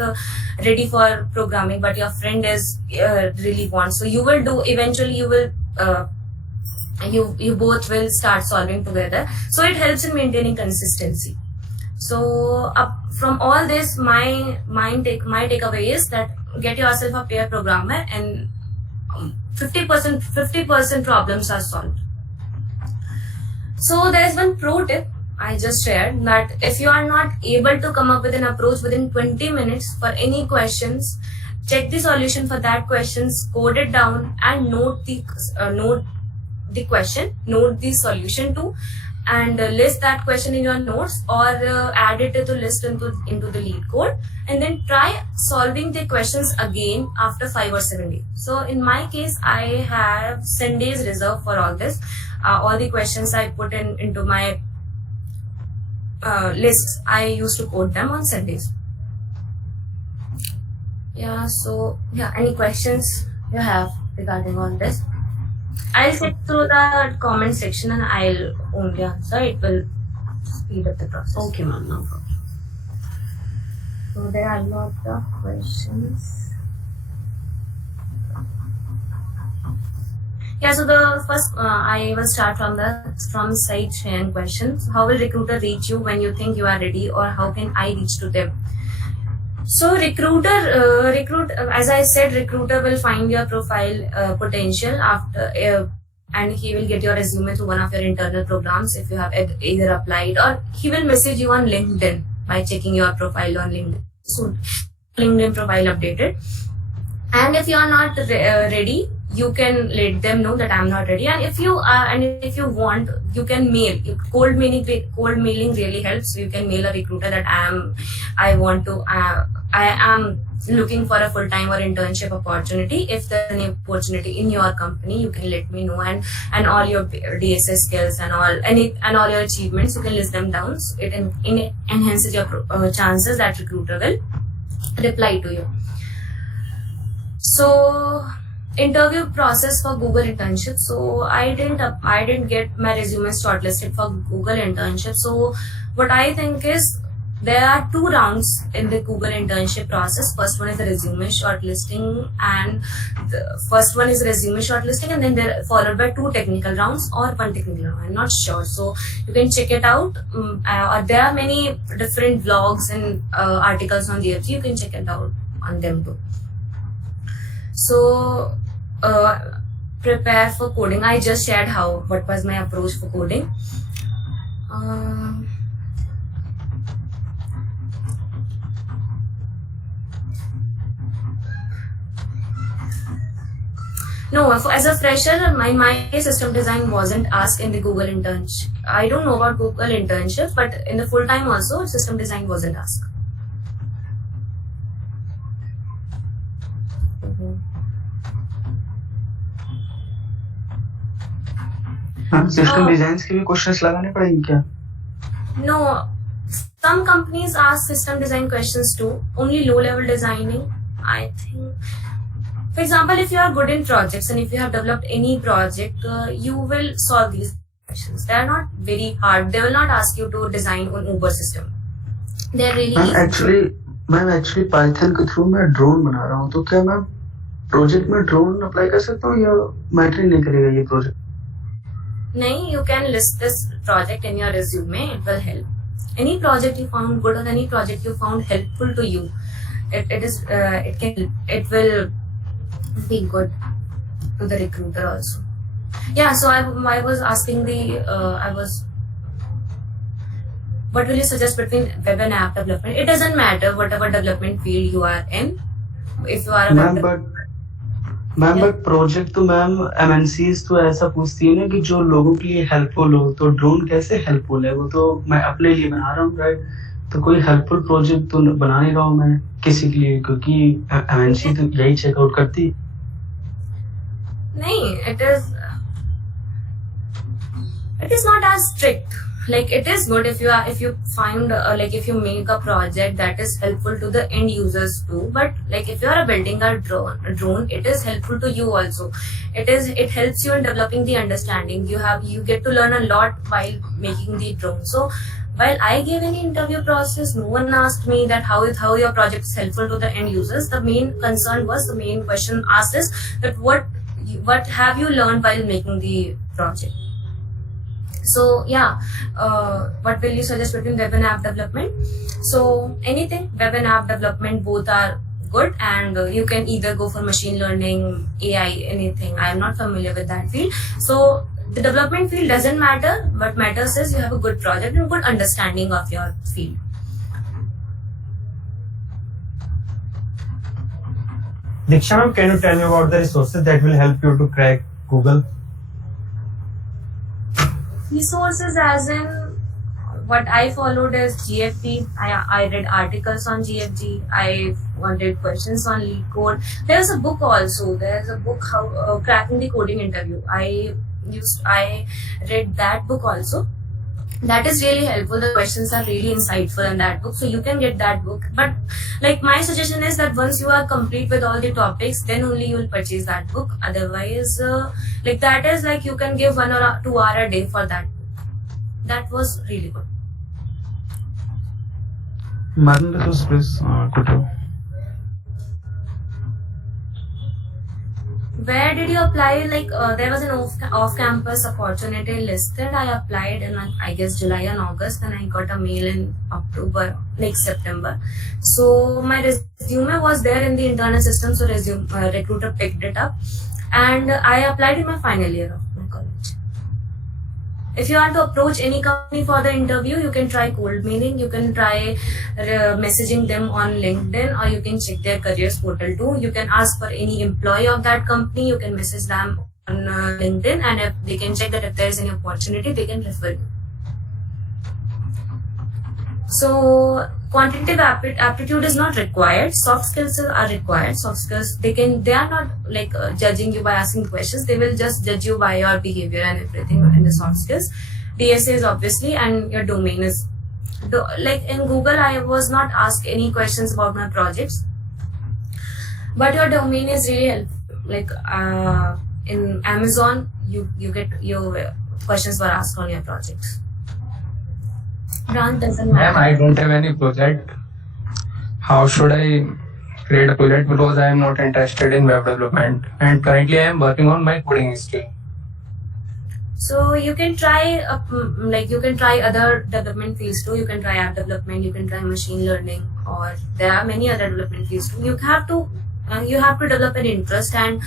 ready for programming, but your friend is really wants. So you will do. Eventually, you will you both will start solving together. So it helps in maintaining consistency. So from all this, my takeaway is that get yourself a pair programmer and 50% problems are solved. So there's one pro tip I just shared, that if you are not able to come up with an approach within 20 minutes for any questions, check the solution for that questions, code it down and note the question, note the solution too, and list that question in your notes or add it to the list into the lead code, and then try solving the questions again after 5 or 7 days. So in my case, I have 10 days reserved for all this. All the questions I put into my lists, I used to code them on Sundays. Yeah, so yeah, any questions you have regarding all this? I'll check through the comment section and I'll only answer. It will speed up the process. Okay, ma'am, no problem. So there are a lot of questions. Yeah, so the first, I will start from site Shayan questions. How will recruiter reach you when you think you are ready, or how can I reach to them? So as I said, recruiter will find your profile potential after, and he will get your resume through one of your internal programs if you have either applied, or he will message you on LinkedIn by checking your profile on LinkedIn. So LinkedIn profile updated. And if you are not ready, you can let them know that I'm not ready. And if you want, you can mail. Cold mailing really helps. You can mail a recruiter that I want to I am looking for a full-time or internship opportunity. If there's any opportunity in your company, you can let me know, and all your DSS skills and all your achievements, you can list them down. So it enhances your chances that recruiter will reply to you. So interview process for Google internship. So I didn't get my resume shortlisted for Google internship. So what I think is, there are 2 rounds in the Google internship process. First one is the resume shortlisting, and then they're followed by 2 technical rounds or 1 technical round. I'm not sure. So you can check it out. There are many different vlogs and articles on GFG. You can check it out on them too. So prepare for coding. I just shared what was my approach for coding. No, as a fresher, my system design wasn't asked in the Google internship. I don't know about Google internship, but in the full time also, system design wasn't asked. System design के भी questions लगाने पड़ेंगे क्या? No, some companies ask system design questions too. Only low level designing, I think. For example, if you are good in projects and if you have developed any project, you will solve these questions. They are not very hard. They will not ask you to design an Uber system. They are really easy. Actually Python के through मैं drone बना रहा हूँ, तो क्या मैं project में drone apply कर सकता हूँ या मैटर नहीं करेगा ये प्रोजेक्ट? नहीं, you can list this project in your resume. It will help. Any project you found good or any project you found helpful to you, it will be good to the recruiter also. Yeah, so I was asking what will you suggest between web and app development? It doesn't matter whatever development field you are in. If you are a ma'am but project तो ma'am MNCs तो ऐसा पूछती है ना कि जो लोगों के लिए हेल्पफुल हो, तो ड्रोन कैसे हेल्पफुल है? वो तो मैं अपने लिए बना रहा हूँ, राइट? तो कोई हेल्पफुल प्रोजेक्ट तो बना नहीं रहा हूँ मैं किसी के लिए, क्योंकि एमएनसी तो यही चेकआउट करती नहीं. It is not as strict. Like, it is good if you find if you make a project that is helpful to the end users too. But like, if you are building a drone, it is helpful to you also. It helps you in developing the understanding. You get to learn a lot while making the drone. So while I gave any interview process, no one asked me that how your project is helpful to the end users. The main question asked is that what have you learned while making the project. So yeah, what will you suggest between web and app development? So anything, web and app development, both are good, and you can either go for machine learning, AI, anything. I am not familiar with that field. So the development field doesn't matter. What matters is you have a good project and good understanding of your field. Deeksha ma'am, can you tell me about the resources that will help you to crack Google? Resources as in what I followed is GFG. I read articles on GFG. I wanted questions on lead code. There's a book also. There's a book how cracking the coding interview. I read that book also. That is really helpful. The questions are really insightful in that book. So you can get that book. But like, my suggestion is that once you are complete with all the topics, then only you will purchase that book. Otherwise, that is like, you can give 1 or 2 hours a day for that book. That was really good. Madam, please, Where did you apply? There was an off-campus opportunity listed. I applied in, I guess, July and August, and I got a mail in September. So my resume was there in the internal system, so recruiter picked it up, and I applied in my final year of my college. If you want to approach any company for the interview, you can try cold mailing, you can try messaging them on LinkedIn, or you can check their careers portal too. You can ask for any employee of that company, you can message them on LinkedIn, and if they can check that if there is any opportunity, they can refer you. So quantitative aptitude is not required. Soft skills are required. Soft skills, they are not like judging you by asking questions. They will just judge you by your behavior and everything in the soft skills. DSA is obviously, and your domain is like in Google. I was not asked any questions about my projects, but your domain is really helpful. Like in Amazon, you get your questions were asked on your projects. Brand doesn't Ma'am, matter. I don't have any project. How should I create a project, because I am not interested in web development and currently I am working on my coding skill. So you can try other development fields too. You can try app development. You can try machine learning, or there are many other development fields too. You have to develop an interest, and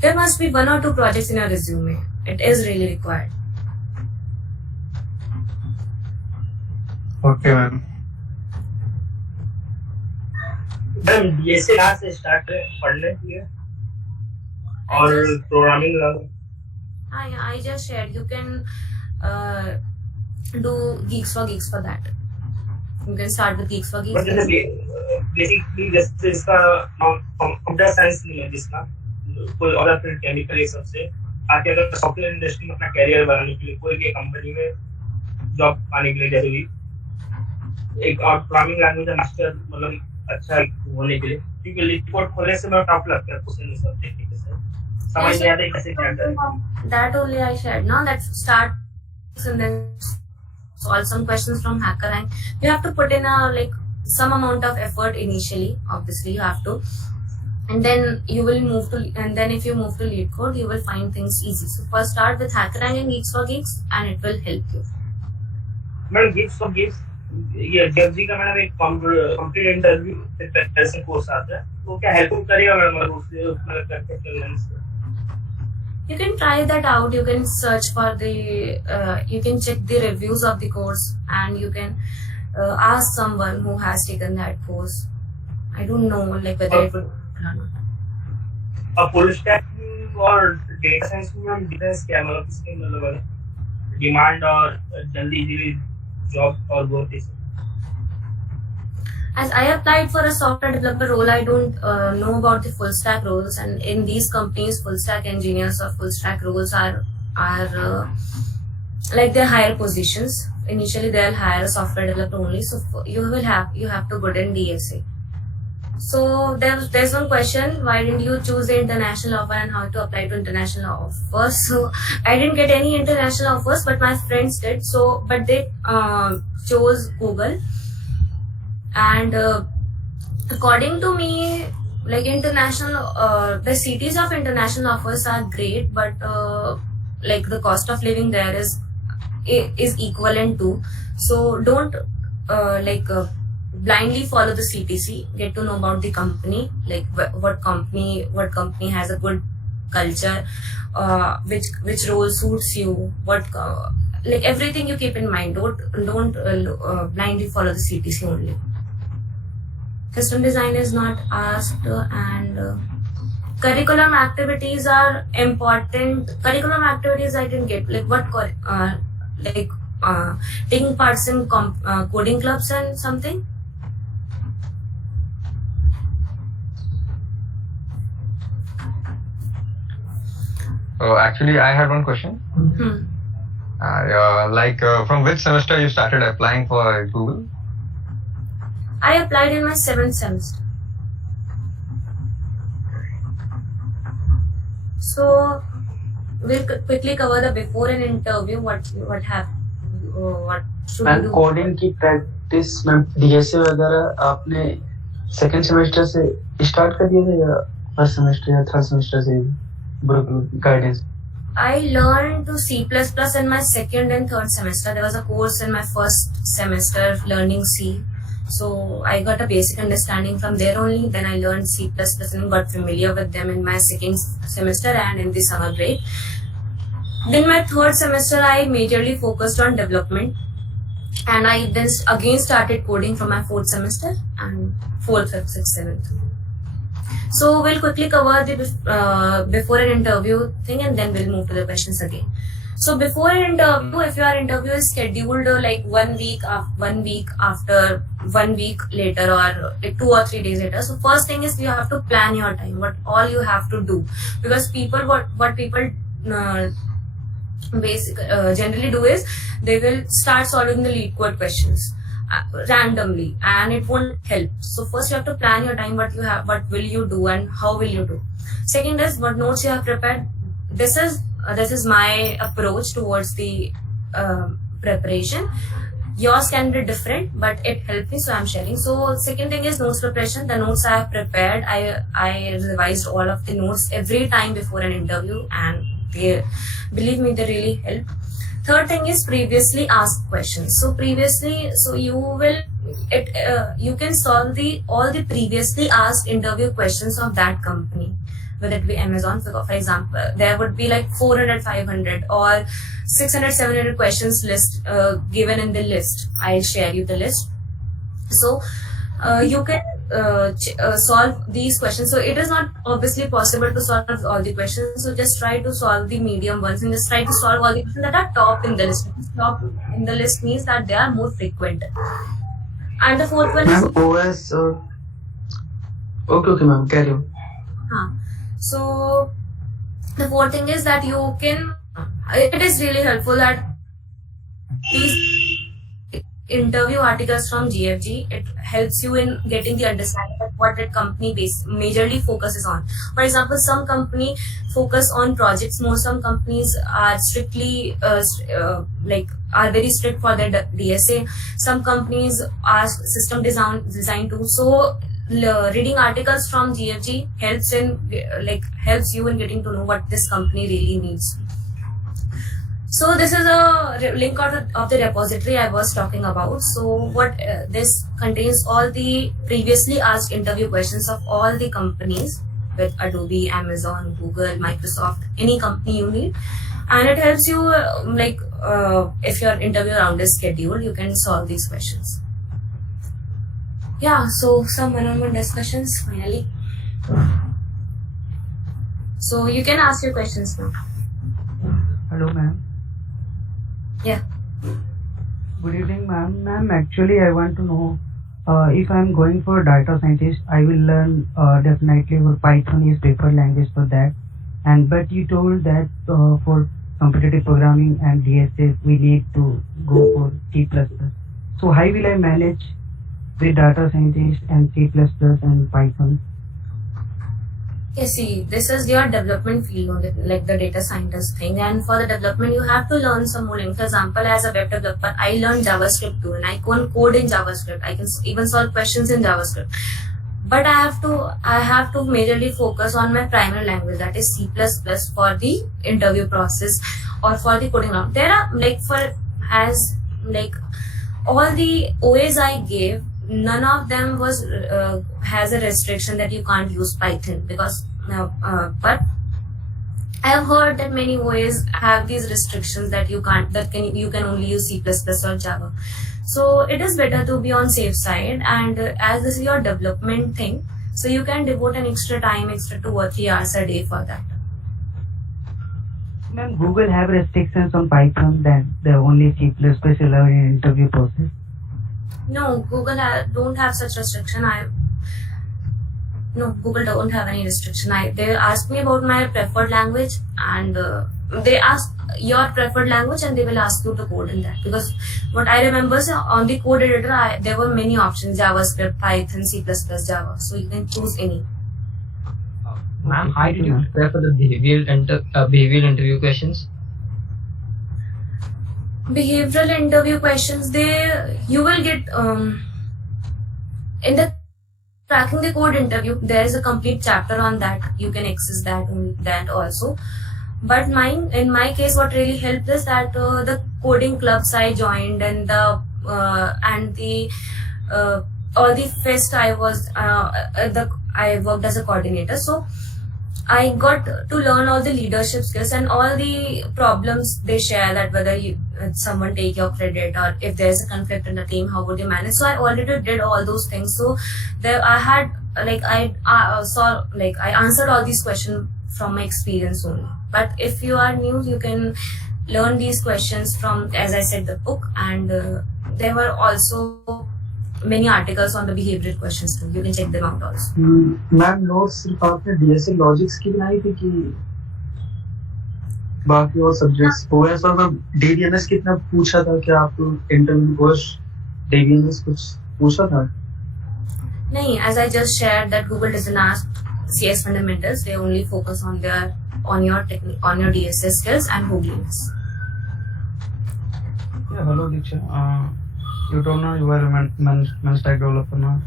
there must be 1 or 2 projects in your resume. It is really required. Okay, ma'am. Ma'am DSA कहाँ से start करें पढ़ने के लिए और programming language? I just shared. You can do Geeks for that. You can start with Geeks for Geeks. But जैसे basically जैसे इसका कंप्यूटर साइंस नहीं है, जिसका कोई और फील्ड केमिकल ये सबसे आके अगर सॉफ्टवेयर इंडस्ट्री में अपना कैरियर बनाने के लिए कोई भी कंपनी में जॉब पाने के लिए जरूरी एक और प्रोग्रामिंग लैंग्वेज मास्टर मतलब अच्छा होने के लिए, क्योंकि रिपोर्ट खोलने से मैं टॉप लगता है क्वेश्चन इस सब्जेक्ट के से समझ नहीं आता कैसे क्या करें. That only I shared. Now let's start and then solve some questions from HackerRank. You have to put in some amount of effort initially. Obviously, you have to, and then you will move to. And then if you move to lead code, you will find things easy. So first start with HackerRank and Geeks for Geeks, and it will help you. Madam gift for gift ये जेबजी का madam एक complete interview preparation course आता है, तो क्या help करेगा madam उससे मतलब प्रैक्टिकल से? You can try that out. You can search for you can check the reviews of the course, and you can ask someone who has taken that course. I don't know whether it would or not. और full stack और data science में हम difference क्या मतलब किसके मतलब demand और जल्दी इजीली जॉब और ग्रोथ इस As I applied for a software developer role, I don't know about the full stack roles, and in these companies, full stack engineers or full stack roles are like they're higher positions. Initially, they'll hire a software developer only, so you have to good in DSA. So there's one question: why didn't you choose the international offer and how to apply to international offers? So I didn't get any international offers, but my friends did. But they chose Google. And according to me, like international, the cities of international offers are great, but like the cost of living there is equivalent to. So don't blindly follow the CTC. Get to know about the company, like what company has a good culture, which role suits you, like everything you keep in mind. Don't blindly follow the CTC only. System design is not asked, and curriculum activities are important. Curriculum activities I didn't get, like what taking parts in coding clubs and something. So actually I had one question. From which semester you started applying for Google? I applied in my 7th semester. So we'll quickly cover the before an interview. What should we do? Coding की practice ma'am DSA वगैरह आपने second semester से start कर दिया था या first semester या third semester से guidance? I learned to C++ in my second and third semester. There was a course in my first semester learning C. So I got a basic understanding from there only. Then I learned C++ and got familiar with them in my second semester and in the summer break. Then my third semester I majorly focused on development, and I then again started coding from my fourth semester and 4th, 5th, 6th, 7th. So we'll quickly cover the before an interview thing, and then we'll move to the questions again. So before an interview, if your interview is scheduled like 1 week after, 1 week later, or like 2 or 3 days later, so first thing is you have to plan your time, what all you have to do, because what people generally do is they will start solving the lead code questions randomly, and it won't help. So first you have to plan your time, what will you do and how will you do. Second is what notes you have prepared. This is my approach towards the preparation. Yours can be different, but it helped me, so I'm sharing. So second thing is notes preparation. The notes I have prepared, I revised all of the notes every time before an interview, and they, believe me, they really help. Third thing is previously asked questions. So you can solve all the previously asked interview questions of that company, whether it be Amazon, for example. There would be like 400, 500 or 600, 700 questions list given in the list. I'll share you the list. So you can solve these questions. So it is not obviously possible to solve all the questions. So just try to solve the medium ones, and just try to solve all the questions that are top in the list. Top in the list means that they are more frequent. And the fourth one is OS. Okay, ma'am, carry on. So the fourth thing is that you can, it is really helpful that these interview articles from GFG, it helps you in getting the understanding of what a company majorly focuses on. For example, some company focus on projects more. Some companies are strictly are very strict for their DSA. Some companies are system design too. So reading articles from GFG helps you in getting to know what this company really needs. So this is a link of the repository I was talking about. So this contains all the previously asked interview questions of all the companies with Adobe, Amazon, Google, Microsoft, any company you need, and it helps you if your interview round is scheduled, you can solve these questions. Yeah, so some one-on-one discussions finally. So you can ask your questions now. Hello, ma'am. Yeah. Good evening, ma'am. Ma'am, actually, I want to know if I'm going for data scientist, I will learn definitely Python is preferred language for that. But you told that for competitive programming and DSS, we need to go for C++. So how will I manage the data scientist and C++ and Python? Okay, see, this is your development field, like the data scientist thing. And for the development, you have to learn some more. For example, as a web developer, I learned JavaScript too, and I can code in JavaScript. I can even solve questions in JavaScript. But I have to majorly focus on my primary language, that is C++, for the interview process or for the coding round. There are all the OAs I gave, none of them has a restriction that you can't use Python, because but I have heard that many OAs have these restrictions that you can only use C++ or Java. So it is better to be on safe side, and as this is your development thing, so you can devote an extra 2 or 3 hours a day for that. Ma'am, Google have restrictions on Python that the only C++ allowed in interview process. No, Google don't have such restriction. No, Google don't have any restriction. They asked me about my preferred language, and they ask your preferred language, and they will ask you to code in that. Because what I remember is on the code editor, there were many options: JavaScript, Python, C++, Java. So you can choose any. Ma'am, how did you prepare for the behavioral interview questions? Behavioral interview questions, you will get in the cracking the code interview, there is a complete chapter on that. You can access that also. But in my case, what really helped is that the coding clubs I joined, and all the fest I worked as a coordinator. So I got to learn all the leadership skills and all the problems they share, that whether someone take your credit, or if there's a conflict in the team, how would you manage. So I already did all those things. So there I had I answered all these questions from my experience only. But if you are new, you can learned these questions from, as I said, the book, and there were also many articles on the behavioral questions too. You can check them out also. Ma'am notes सिर्फ आपने DSA logics की बनाई थी कि बाकी और subjects हो ऐसा मैं डीबीएमएस कितना पूछा था कि आप इंटरव्यू कोर्स डीबीएमएस कुछ पूछा था? नहीं, as I just shared that Google doesn't ask CS fundamentals. They only focus on your technique, on your DSA skills and Googliness. Yeah, hello Deeksha. You told now you are a main stack developer now.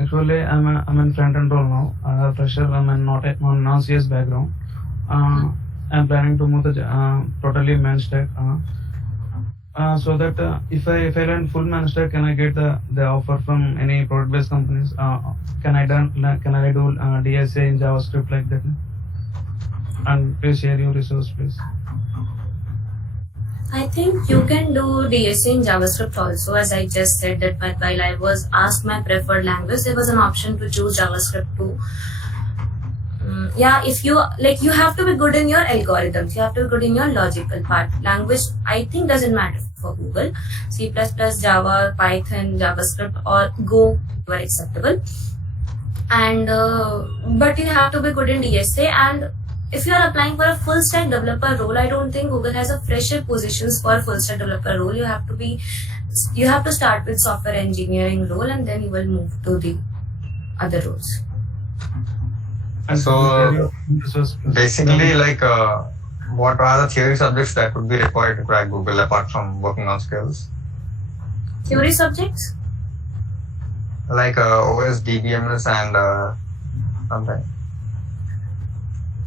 Actually, I'm in front end role now. I'm a fresher. I'm not a non-CS background. I'm planning to move to totally main stack. So that if I learn full main stack, can I get the offer from any product-based companies? Can I do DSA in JavaScript like that? And please share your resource, please. I think you can do DSA in JavaScript also, as I just said that while I was asked my preferred language, there was an option to choose JavaScript too. Yeah, if you like, you have to be good in your algorithms, you have to be good in your logical part. Language, I think, doesn't matter for Google. C++, Java, Python, JavaScript, or Go were acceptable. And but you have to be good in DSA. And if you are applying for a full stack developer role, I don't think Google has a fresher positions for full stack developer role. You have to start with software engineering role, and then you will move to the other roles. So basically, like, what are the theory subjects that would be required to crack Google apart from working on skills? Theory subjects? Like OS, DBMS, and something.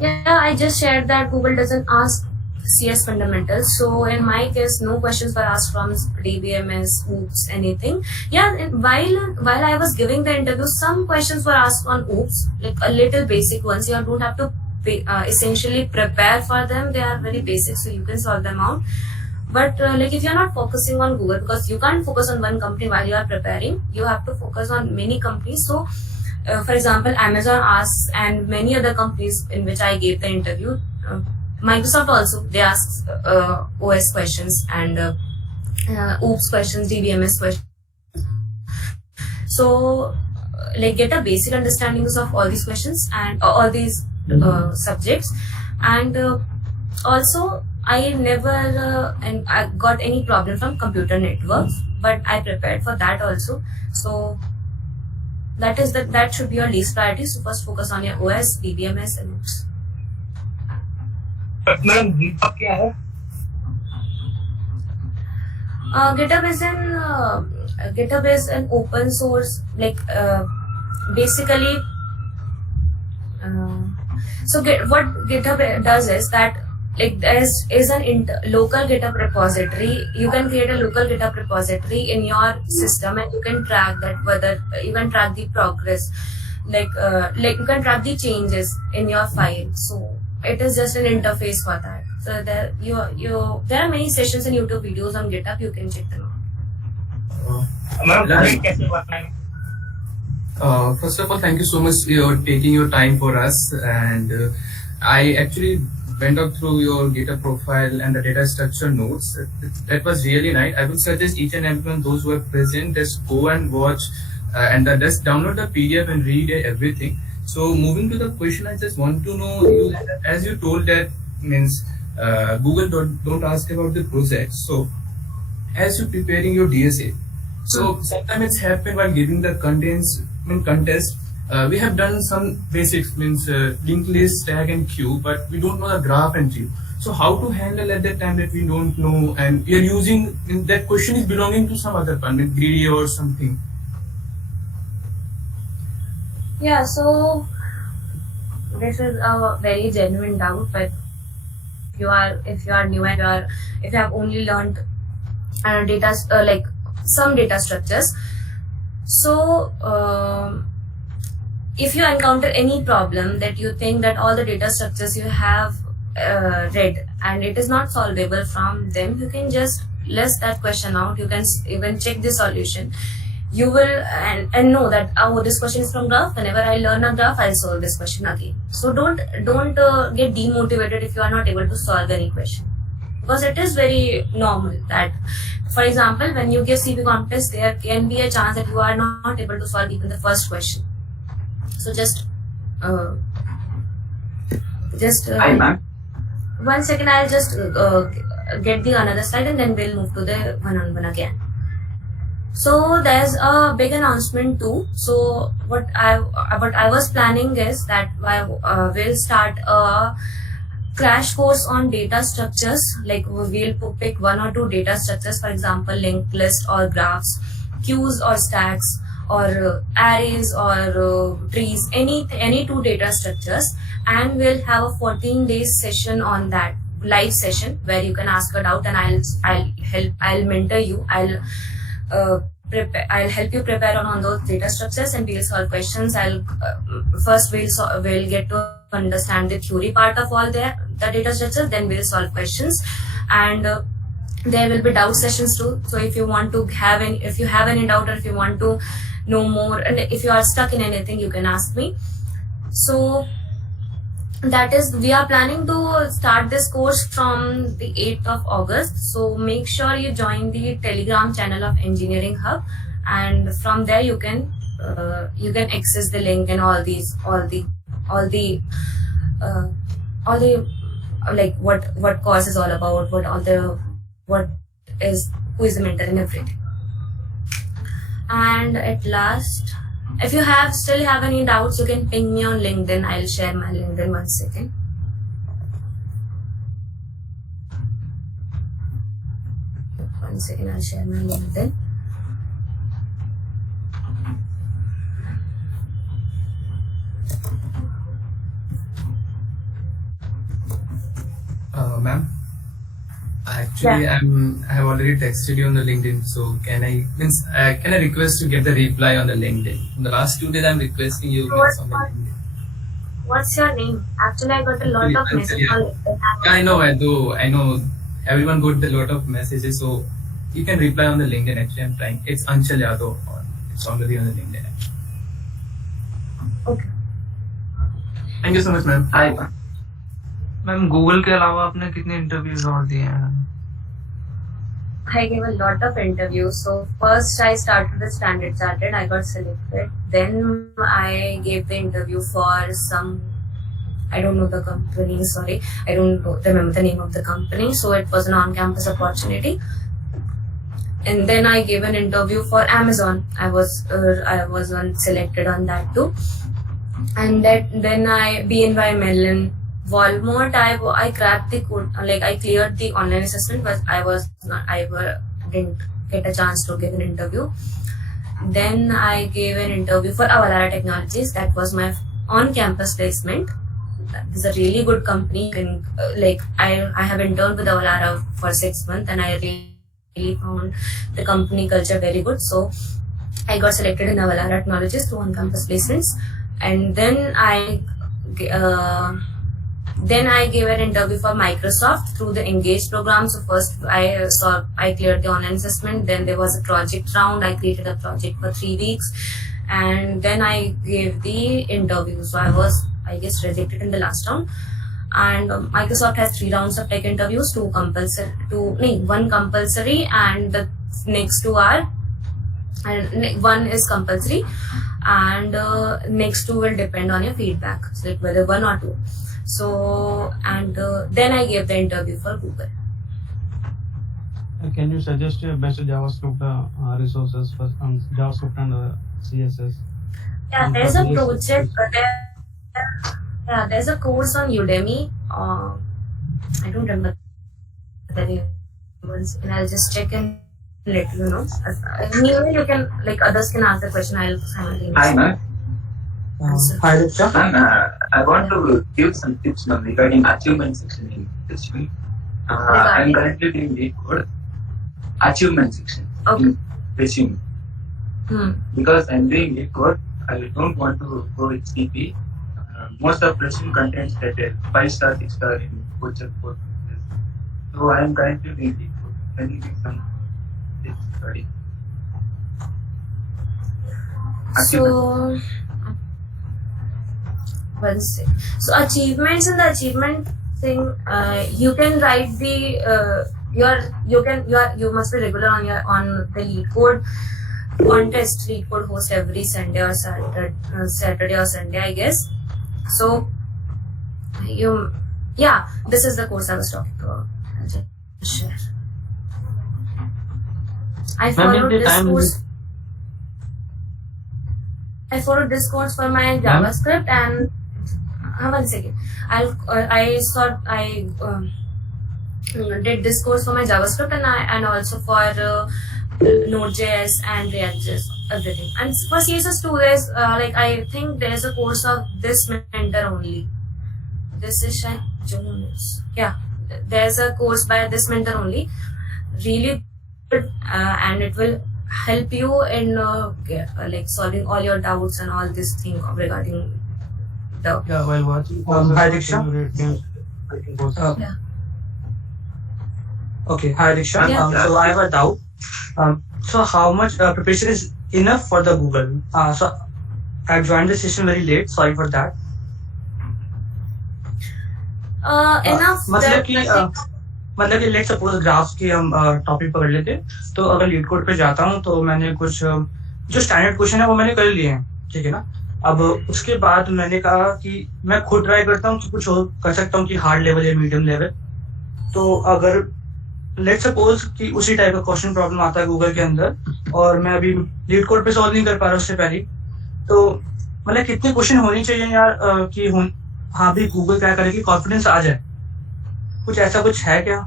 Yeah, I just shared that Google doesn't ask CS fundamentals. So in my case, no questions were asked from DBMS, OOPS, anything. Yeah, and while I was giving the interview, some questions were asked on OOPS, like a little basic ones. You don't have to essentially prepare for them. They are very basic, so you can solve them out. But like, if you're not focusing on Google, because you can't focus on one company while you are preparing, you have to focus on many companies. So for example, Amazon asks, and many other companies in which I gave the interview, Microsoft also, they ask OS questions and OOPS questions, DBMS questions. So like, get a basic understanding of all these questions and all these subjects. And also, I never I got any problem from computer networks, but I prepared for that also. So that should be your least priority. So first focus on your OS, DBMS, and OOPS. Ma'am GitHub क्या है? GitHub is an open source, like basically. So what GitHub does is that, like, there is an local GitHub repository. You can create a local GitHub repository in your system, and you can track that, whether you can track the progress, like you can track the changes in your file. So it is just an interface for that. So there are many sessions and YouTube videos on GitHub. You can check them out. Ma'am कैसे करना है? First of all, thank you so much for taking your time for us. And I actually went up through your GitHub profile and the data structure notes. That was really nice. I would suggest each and everyone, those who are present, just go and watch and just download the PDF and read everything. So moving to the question, I just want to know, as you told that means Google don't ask about the project. So as you're preparing your DSA, so sometimes it's happened while giving the contest, we have done some basics, means linked list, tag and queue, but we don't know the graph and tree. So how to handle at that time that we don't know, and we are using, that question is belonging to some other one, with greedy or something. Yeah, so this is a very genuine doubt, but if you are new and if you have only learned data, like some data structures, so if you encounter any problem that you think that all the data structures you have read and it is not solvable from them, you can just list that question out. You can even check the solution. You will and know that, oh, this question is from graph. Whenever I learn a graph, I'll solve this question again. So don't get demotivated if you are not able to solve any question. because it is very normal that, for example, when you give CP contest, there can be a chance that you are not able to solve even the first question. So just Hi, ma'am. 1 second, I'll just get the another slide and then we'll move to the one-on-one again. So there's a big announcement too. So what I was planning is that we'll start a crash course on data structures. Like we'll pick 1 or 2 data structures, for example, linked list or graphs, queues or stacks, or arrays or trees, any 2 data structures, and we'll have a 14-day session on that, live session, where you can ask a doubt and I'll mentor you. I'll help you prepare on those data structures and we'll solve questions. First we'll get to understand the theory part of all the data structures, then we'll solve questions, and there will be doubt sessions too. So if you have any doubt, or if you want to know more, and if you are stuck in anything, you can ask me. So that is, we are planning to start this course from the 8th of August. So make sure you join the Telegram channel of Engineering Hub, and from there you can access the link and all the like what course is all about, who is the mentor and everything. And at last, if you still have any doubts, you can ping me on LinkedIn. I'll share my LinkedIn 1 second. One second, I'll share my LinkedIn. Ma'am, actually, Yeah. I have already texted you on the LinkedIn. So can I request to get the reply on the LinkedIn? In the last 2 days, I'm requesting you guys on the LinkedIn. What's your name? Actually, I got a lot of messages on LinkedIn. Yeah, I know. Everyone got a lot of messages, so you can reply on the LinkedIn. Actually, I'm trying. It's Anshul Yadav. It's already on the LinkedIn. Okay. Thank you so much, ma'am. Hi, ma'am. Ma'am Google के अलावा आपने कितने interviews और दिए हैं? I gave a lot of interviews. So first I started with Standard Chartered. I got selected. Then I gave the interview for I don't know the company. Sorry, I don't remember the name of the company. So it was an on-campus opportunity. And then I gave an interview for Amazon. I was selected on that too. And then BNY Mellon, Walmart, I cracked the code, like I cleared the online assessment, but I didn't get a chance to give an interview. Then I gave an interview for Avalara Technologies. That was my on-campus placement. That is a really good company. And I have interned with Avalara for 6 months, and I really found the company culture very good. So I got selected in Avalara Technologies through on-campus placements. And then I gave an interview for Microsoft through the Engage program. So first I cleared the online assessment. Then there was a project round. I created a project for 3 weeks, and then I gave the interview. So I was, I guess, rejected in the last round. And Microsoft has 3 rounds of tech interviews, 1 compulsory, and the next 2 are, and 1 is compulsory, and next 2 will depend on your feedback, so like whether 1 or 2. So, and then I gave the interview for Google. Can you suggest your best JavaScript resources for JavaScript and CSS? Yeah, there's a project. There's a course on Udemy. I don't remember the name. And I'll just check and let you know. Meanwhile, you can, like, others can ask the question. I'll simultaneously. Hi, ma'am. Hi, Deeksha. Ma'am, I want to give some tips regarding achievement section in HV. I'm currently doing the code achievement section in resume. Because I'm doing the code, I don't want to go with CP. Most of resume contains that 5-star, 6-star in voucher code. So I am currently doing the code. Can you give some tips regarding? So achievements, in the achievement thing, you can write the you must be regular on the lead code contest. Lead code host every Sunday or Saturday or Sunday, I guess. So this is the course I was talking about. I'll just share. I followed this course for my JavaScript and one second. I did this course for my JavaScript and also for Node.js and React.js, everything. And for CSS2, there's I think there's a course of this mentor only. This is there's a course by this mentor only. Really good, and it will help you in solving all your doubts and all this thing regarding the. Yeah, while watching. Hi, Deeksha. Okay, hi Deeksha. So I have a doubt. So how much preparation is enough for the Google? So I joined the session very late. Sorry for that. Enough. मतलब कि let suppose graphs की हम topic पकड़ लेते, तो अगर leet code पे जाता हूँ तो मैंने कुछ जो स्टैंडर्ड क्वेश्चन है वो मैंने कर लिए हैं, ठीक है ना. अब उसके बाद मैंने कहा कि मैं खुद ट्राई करता हूँ कि कुछ कर सकता हूँ कि हार्ड लेवल या मीडियम लेवल. तो अगर लेट सपोज कि उसी टाइप का क्वेश्चन प्रॉब्लम आता है गूगल के अंदर और मैं अभी लीड कोड पे सॉल्व नहीं कर पा रहा उससे पहले, तो मतलब कितने क्वेश्चन होने चाहिए यार कि हाँ भी गूगल क्या करे कि कॉन्फिडेंस आ जाए, कुछ ऐसा कुछ है क्या?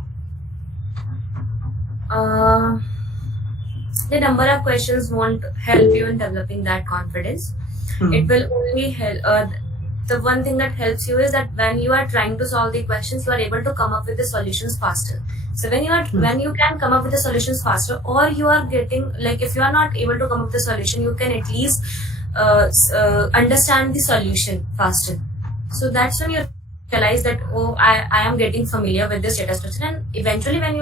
The number of questions won't help you in developing that confidence. It will only help. The one thing that helps you is that when you are trying to solve the questions, you are able to come up with the solutions faster. So when you can come up with the solutions faster, or you are getting if you are not able to come up with the solution, you can at least understand the solution faster. So that's when you realize that I am getting familiar with this data structure, and eventually when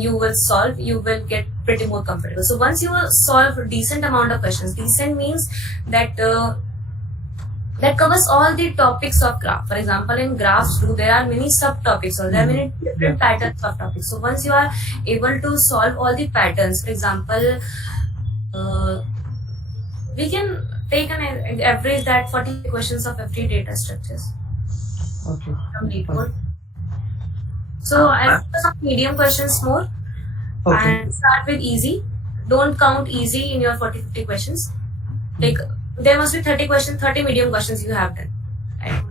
you will solve, you will get pretty more comfortable. So once you solve a decent amount of questions, decent means that that covers all the topics of graph. For example, in graphs too, there are many subtopics, or there are many different patterns of topics. So once you are able to solve all the patterns, for example, we can take an average that 40 questions of every data structures. Okay. From lead code. So I'll focus on medium questions more. Okay. And start with easy. Don't count easy in your 40-50 questions. There must be 30 questions, 30 medium questions you have done. And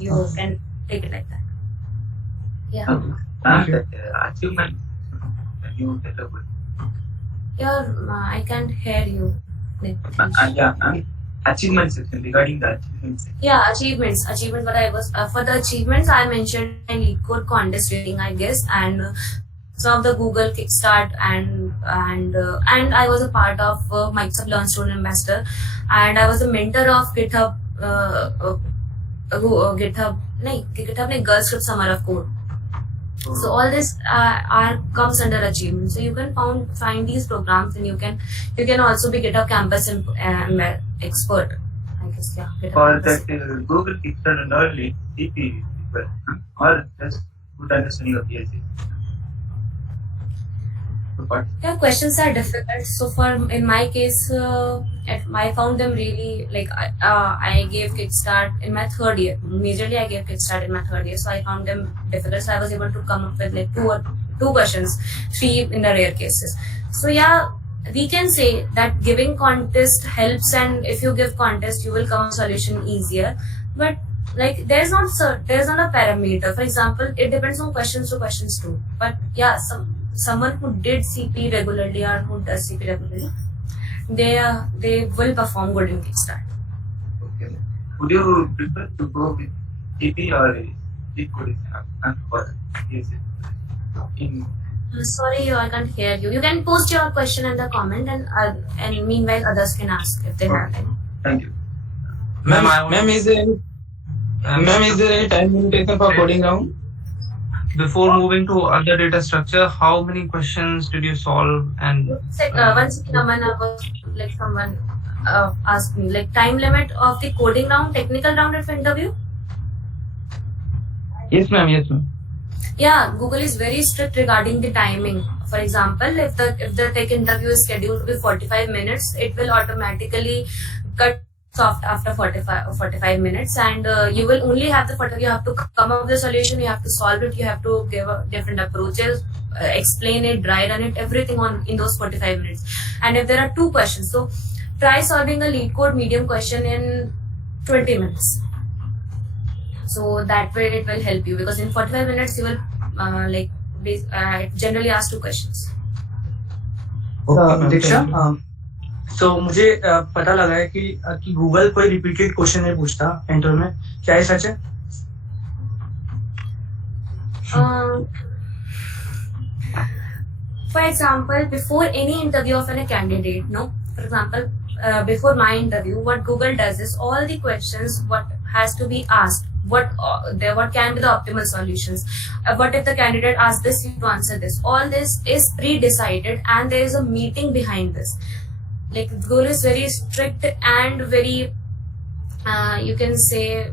you can take it like that. Yeah. Achievement. You develop. I can't hear you. Achievement section, regarding the achievement section. Yeah, achievements. For the achievements, I mentioned my lead code contest rating, I guess, and some of the Google Kickstart and I was a part of Microsoft Learn Student Ambassador, and I was a mentor of GitHub Girl Script Summer of Code. So all this comes under achievement. So you can find these programs, and you can also be GitHub Campus expert. I guess For that Google Kickstarter and all, DP people, or just good understanding of PhD. Yeah, questions are difficult. So in my case, I found them really I gave Kickstart in my third year. Majorly, I gave Kickstart in my third year, so I found them difficult. So I was able to come up with two questions, 3 in the rare cases. So yeah, we can say that giving contest helps, and if you give contest, you will come to solution easier. But there's not a parameter. For example, it depends on questions to questions too. But yeah, someone who did CP regularly or who does CP regularly, they will perform good in Kickstart. Okay. Would you prefer to go with CP or lead code for Sorry, I can't hear you. You can post your question in the comment, and meanwhile others can ask if they have any. Thank you. Ma'am, is there any time limitation for coding round? Before moving to other data structure, how many questions did you solve? And once someone asked me time limit of the coding round, technical round of interview. Yes, ma'am. Yes, ma'am. Yeah, Google is very strict regarding the timing. For example, if the tech interview is scheduled to be 45 minutes, it will automatically cut off after 45 minutes, and you will only have you have to come up with a solution, you have to solve it, you have to give different approaches, explain it, dry run it, everything in those 45 minutes. And if there are 2 questions, so try solving a lead code medium question in 20 minutes. So that way it will help you, because in 45 minutes you will generally ask 2 questions. दीक्षा, तो मुझे पता लगा है कि Google कोई repeated question नहीं पूछता interview में, क्या ये सच है? For example, before any interview of a candidate, for example, before my interview, what Google does is all the questions what has to be asked, what can be the optimal solutions, what if the candidate asks this, you to answer this. All this is pre-decided, and there is a meeting behind this. Like Google is very strict and very, you can say,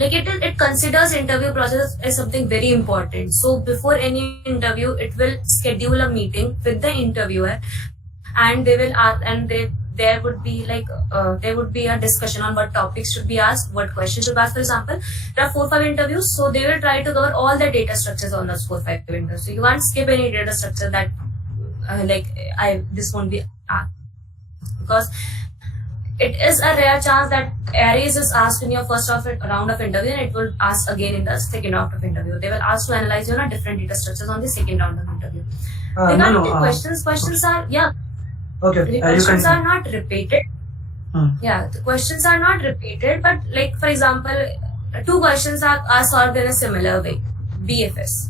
it considers interview process as something very important. So before any interview, it will schedule a meeting with the interviewer, and they will ask, and there would be a discussion on what topics should be asked, what questions should be asked. For example, there are 4-5 interviews, so they will try to cover all the data structures on those 4-5 interviews. So you can't skip any data structure that this won't be asked, because it is a rare chance that arrays is asked in your first round of interview, and it will ask again in the second round of interview. They will ask to analyze different data structures on the second round of interview. Questions are okay. The questions are not repeated. Yeah, the questions are not repeated, but like for example, 2 questions are solved in a similar way, BFS.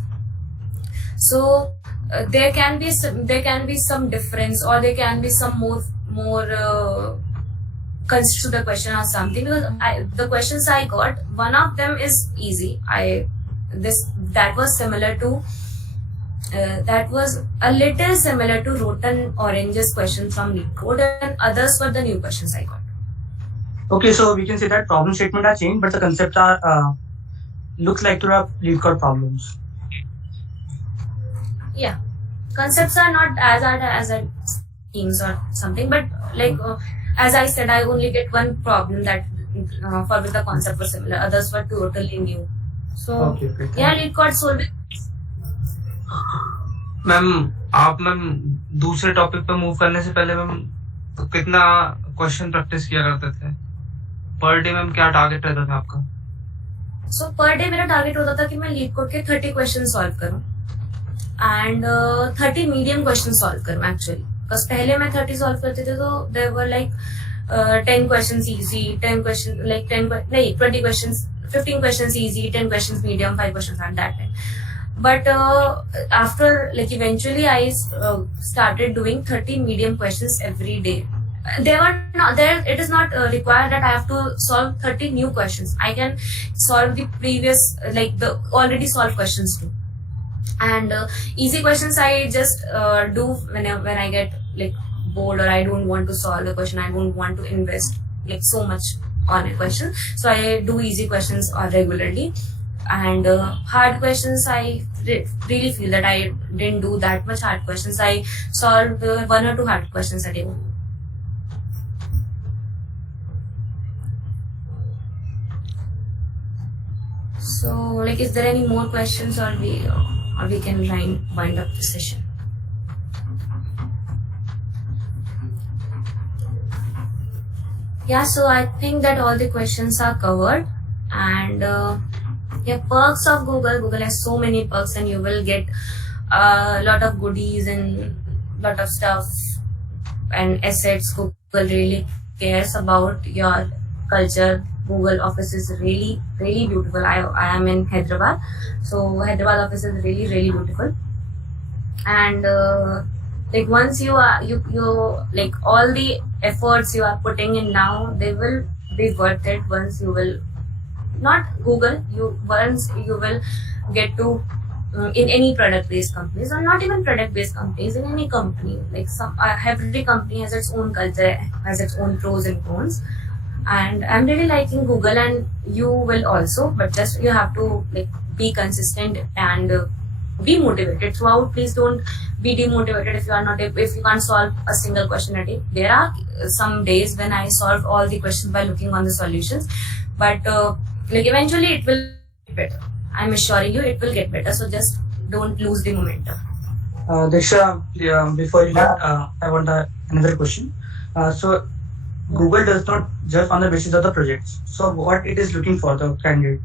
So there can be some difference, or there can be some more consider to the question or something, because the questions I got, one of them is easy. That was a little similar to rotten oranges question from lead code, and others were the new questions I got. Okay, so we can say that problem statement are changed, but the concepts are looks like to have lead code problems. Yeah, concepts are not as hard as schemes or something, but as I said, I only get one problem that for which the concept was similar, others were totally new. So lead code solving. Ma'am दूसरे topic पे move करने से पहले ma'am कितना question practice किया करते थे per day? Ma'am क्या टारगेट रहता था आपका? सो पर डे मेरा टारगेट होता था कि मैं लीड कोड के 30 क्वेश्चन सॉल्व करूं, एंड 30 मीडियम क्वेश्चन सॉल्व करूं एक्चुअली, बिकॉज पहले मैं 30 सॉल्व करते थे तो there were 10 questions easy, 10 question 20 questions, 15 questions easy, 10 questions medium, 5 questions at that time. But after eventually I started doing 30 medium questions every day. It is not required that I have to solve 30 new questions. I can solve the previous, the already solved questions too. And easy questions I just do when I get bored, or I don't want to solve a question, I don't want to invest so much on a question. So I do easy questions regularly. And hard questions, I really feel that I didn't do that much hard questions. I solved 1 or 2 hard questions a day. So, is there any more questions, or we can wind up the session? Yeah, so I think that all the questions are covered, and perks of Google. Google has so many perks, and you will get a lot of goodies and lot of stuff and assets. Google really cares about your culture. Google office is really, really beautiful. I am in Hyderabad, so Hyderabad office is really, really beautiful. And once you all the efforts you are putting in now, they will be worth it once you will. Not Google, once you will get to in any product-based companies, or not even product-based companies, in any company. Every company has its own culture, has its own pros and cons. and I'm really liking Google, and you will also, but just you have to like be consistent and be motivated throughout. Please don't be demotivated if you are not, if you can't solve a single question a day. There are some days when I solve all the questions by looking on the solutions, but like eventually it will get better. I'm assuring you it will get better, so just don't lose the momentum. Diksha, before you let, I want another question. So Google does not judge on the basis of the projects. So what it is looking for the candidate?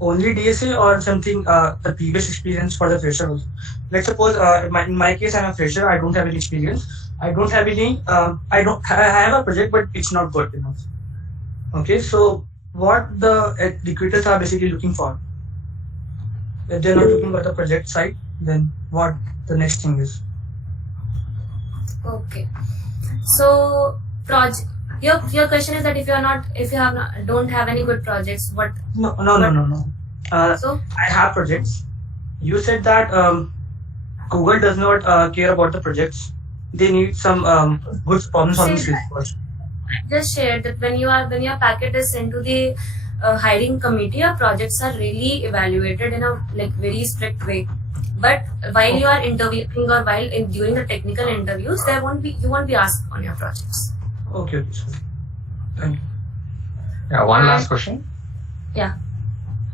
Only DSA or something, the previous experience for the fresher also. Let's suppose in my case I'm a fresher, I don't have any experience. I don't have any, I have a project but it's not good enough. Okay, so what the recruiters are basically looking for? If they're not looking for the project side, then what the next thing is? Okay, so your question is that if you don't have any good projects, what? No. So I have projects. You said that Google does not care about the projects. They need some good problem solving skills first. I just shared that when your packet is sent to the hiring committee, your projects are really evaluated in a like very strict way. But while you are interviewing or during the technical interviews, you won't be asked on your projects. Okay. Thank you. Yeah, one last question. Yeah.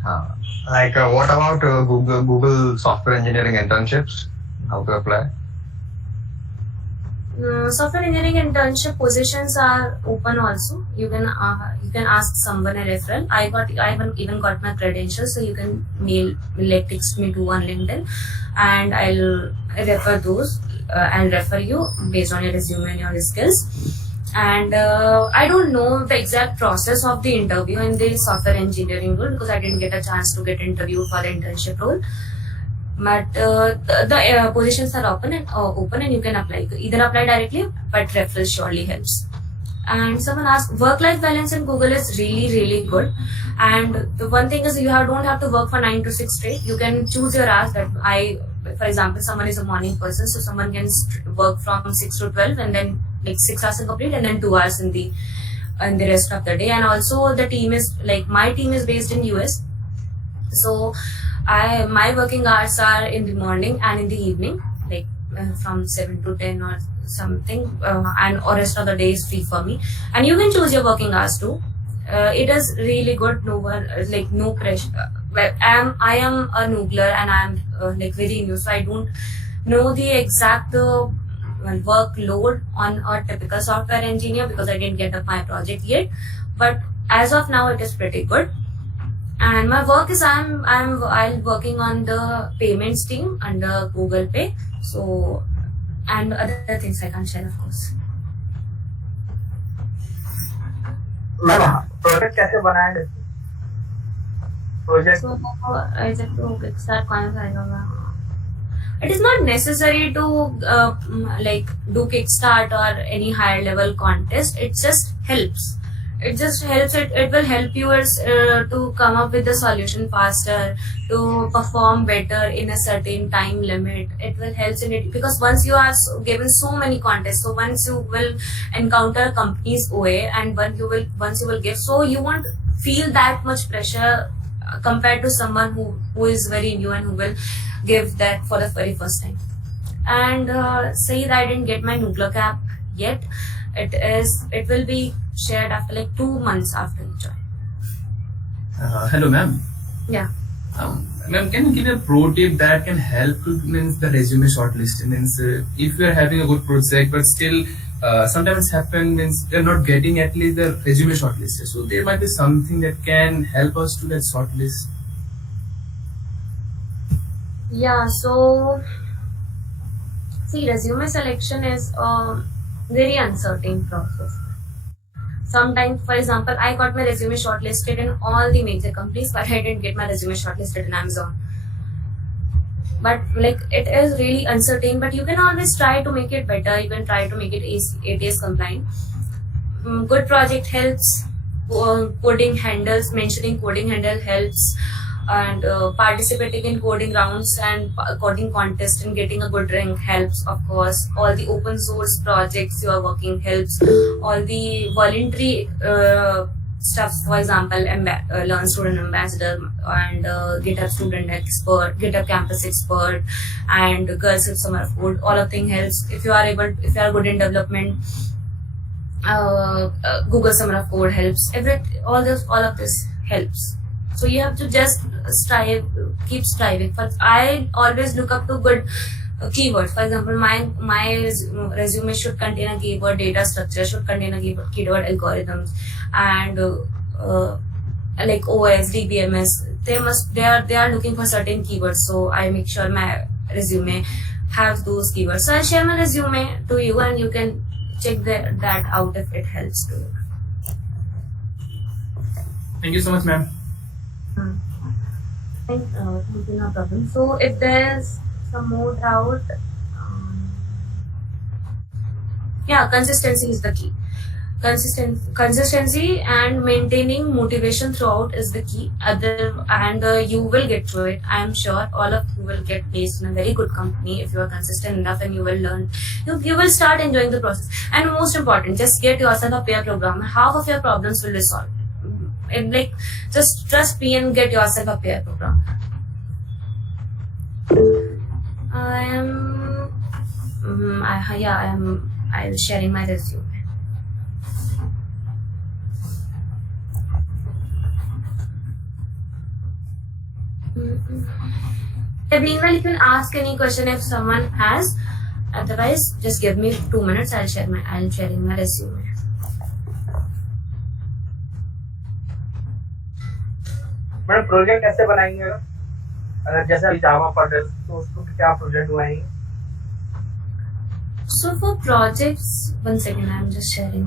What about Google software engineering internships? How to apply? Software engineering internship positions are open also. You can ask someone a referral. I haven't even got my credentials, so you can text me to on LinkedIn, and I'll refer those and refer you based on your resume and your skills. And I don't know the exact process of the interview in the software engineering role because I didn't get a chance to get interviewed for the internship role. But the positions are open and you can apply. Either apply directly, but referral surely helps. And someone asked, work-life balance in Google is really, really good. And the one thing is you don't have to work for 9 to 6 straight. You can choose your hours. For example, someone is a morning person, so someone can work from 6 to 12 and then like 6 hours complete and then 2 hours in the rest of the day. And also the team is my team is based in US. So my working hours are in the morning and in the evening, from 7 to 10 or something, and or rest of the day is free for me. And you can choose your working hours too. It is really good. No pressure. I am a noogler and I am very new, so I don't know the exact workload on a typical software engineer because I didn't get up my project yet. But as of now, it is pretty good. And my work is I'm working on the payments team under Google Pay. So, and other things I can't share, of course. Project कैसे बनाए project So I said to kickstart coins. It is not necessary to do Kickstart or any higher level contest. It just helps. It will help you to come up with the solution faster, to perform better in a certain time limit. It will help in it because once you are given so many contests, so once you will encounter companies OA and once you will give, so you won't feel that much pressure compared to someone who is very new and who will give that for the very first time. And say that I didn't get my Noogler cap yet. It will be shared after 2 months after you join. Hello, ma'am. Yeah. Ma'am, can you give a pro tip that can help the resume shortlist? If you are having a good project, but still sometimes happen they're not getting at least the resume shortlisted. So there might be something that can help us to that shortlist. Yeah. So see, resume selection is a very uncertain process. Sometimes, for example, I got my resume shortlisted in all the major companies, but I didn't get my resume shortlisted in Amazon. But it is really uncertain, but you can always try to make it better. You can try to make it ATS compliant. Good project helps. Coding handles, mentioning coding handle helps. and participating in coding rounds and coding contests and getting a good rank helps, of course. All the open source projects you are working helps. All the voluntary stuff, for example, Learn Student Ambassador and GitHub Student Expert, GitHub Campus Expert, and Girls with Summer Food. All of them helps. If you are good in development, Google Summer of Code helps. All of this helps. So you have to just keep striving. But I always look up to good keywords. For example, my resume should contain a keyword data structure, should contain a keyword algorithms, and like OS, DBMS. They are looking for certain keywords. So I make sure my resume have those keywords. So I'll share my resume to you, and you can check that out if it helps to you. Thank you so much, ma'am. Thank you, no problem. So if there's some more doubt, consistency is the key. Consistency and maintaining motivation throughout is the key. You will get through it. I am sure all of you will get placed in a very good company if you are consistent enough, and you will learn. You will start enjoying the process. And most important, just get yourself a pair program. Half of your problems will be solved. And just trust me and get yourself a pair program. I'm sharing my resume. Meanwhile, you can ask any question if someone has. Otherwise, just give me 2 minutes. I'll sharing my resume. Madam project कैसे बनाएंगे? अगर जैसे जावा पढ़ रहे तो उसको क्या project बनाएंगे? So for projects, 1 second, I'm just sharing.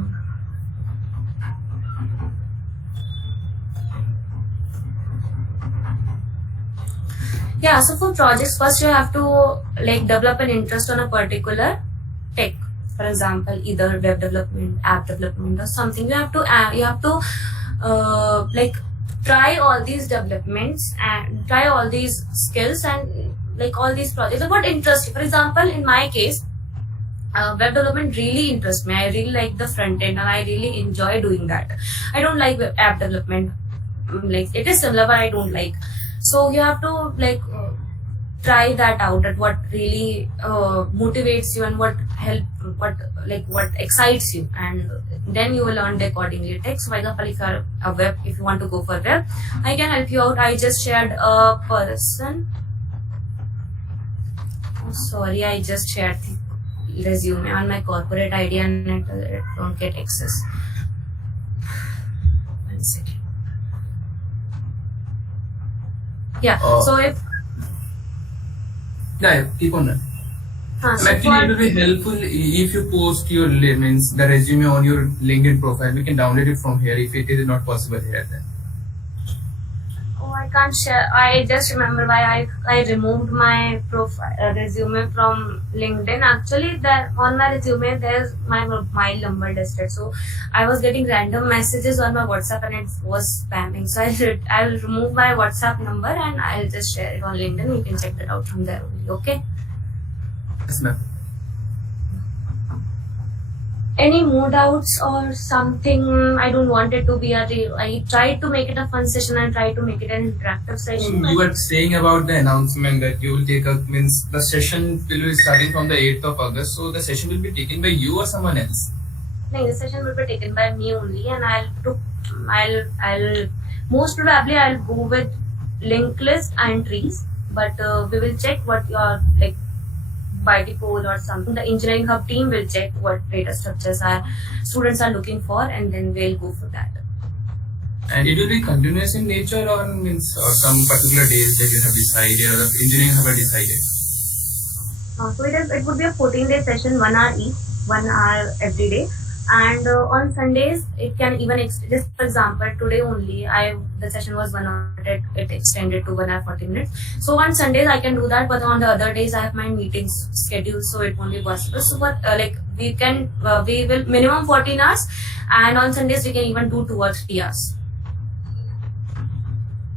Yeah, so for projects, first you have to develop an interest on a particular tech. For example, either web development, app development, or something. You have to try all these developments and try all these skills and all these projects. What interests you? For example, in my case, web development really interests me. I really like the front end and I really enjoy doing that. I don't like app development. It is similar, but I don't like. So you have to try that out, at what really motivates you and what excites you, and then you will learn accordingly. Text, for example, if you want to go for web, I can help you out. I just shared a person. Oh, sorry, I just shared the resume on my corporate ID and it won't get access. 1 second. Yeah. So if keep on. Actually, it will be helpful if you post your the resume on your LinkedIn profile. We can download it from here if it is not possible here. Then. Oh, I can't share. I just remember why I removed my profile resume from LinkedIn. Actually, on my resume there's my mobile number listed. So I was getting random messages on my WhatsApp and it was spamming. So I'll remove my WhatsApp number and I'll just share it on LinkedIn. You can check that out from there only. Okay. Yes, ma'am. Any more doubts or something? I don't want it to be I tried to make it a fun session and try to make it an interactive session. You were saying about the announcement that you will take the session will be starting from the 8th of August. So the session will be taken by you or someone else? No, the session will be taken by me only, and I'll most probably I'll go with linked list and trees, but we will check what your by the poll or something. The engineering hub team will check what data structures students are looking for, and then we'll go for that. And it will be continuous in nature, or some particular days that you have decided, or the engineering hub have decided? So it would be a 14-day session, 1 hour each, 1 hour every day. And on Sundays, it can even just for example, today only the session was 1 hour, it extended to 1 hour 40 minutes. So on Sundays I can do that, but on the other days I have my meetings scheduled, so it won't be possible. So what we will minimum 14 hours, and on Sundays we can even do 2 or 3 hours.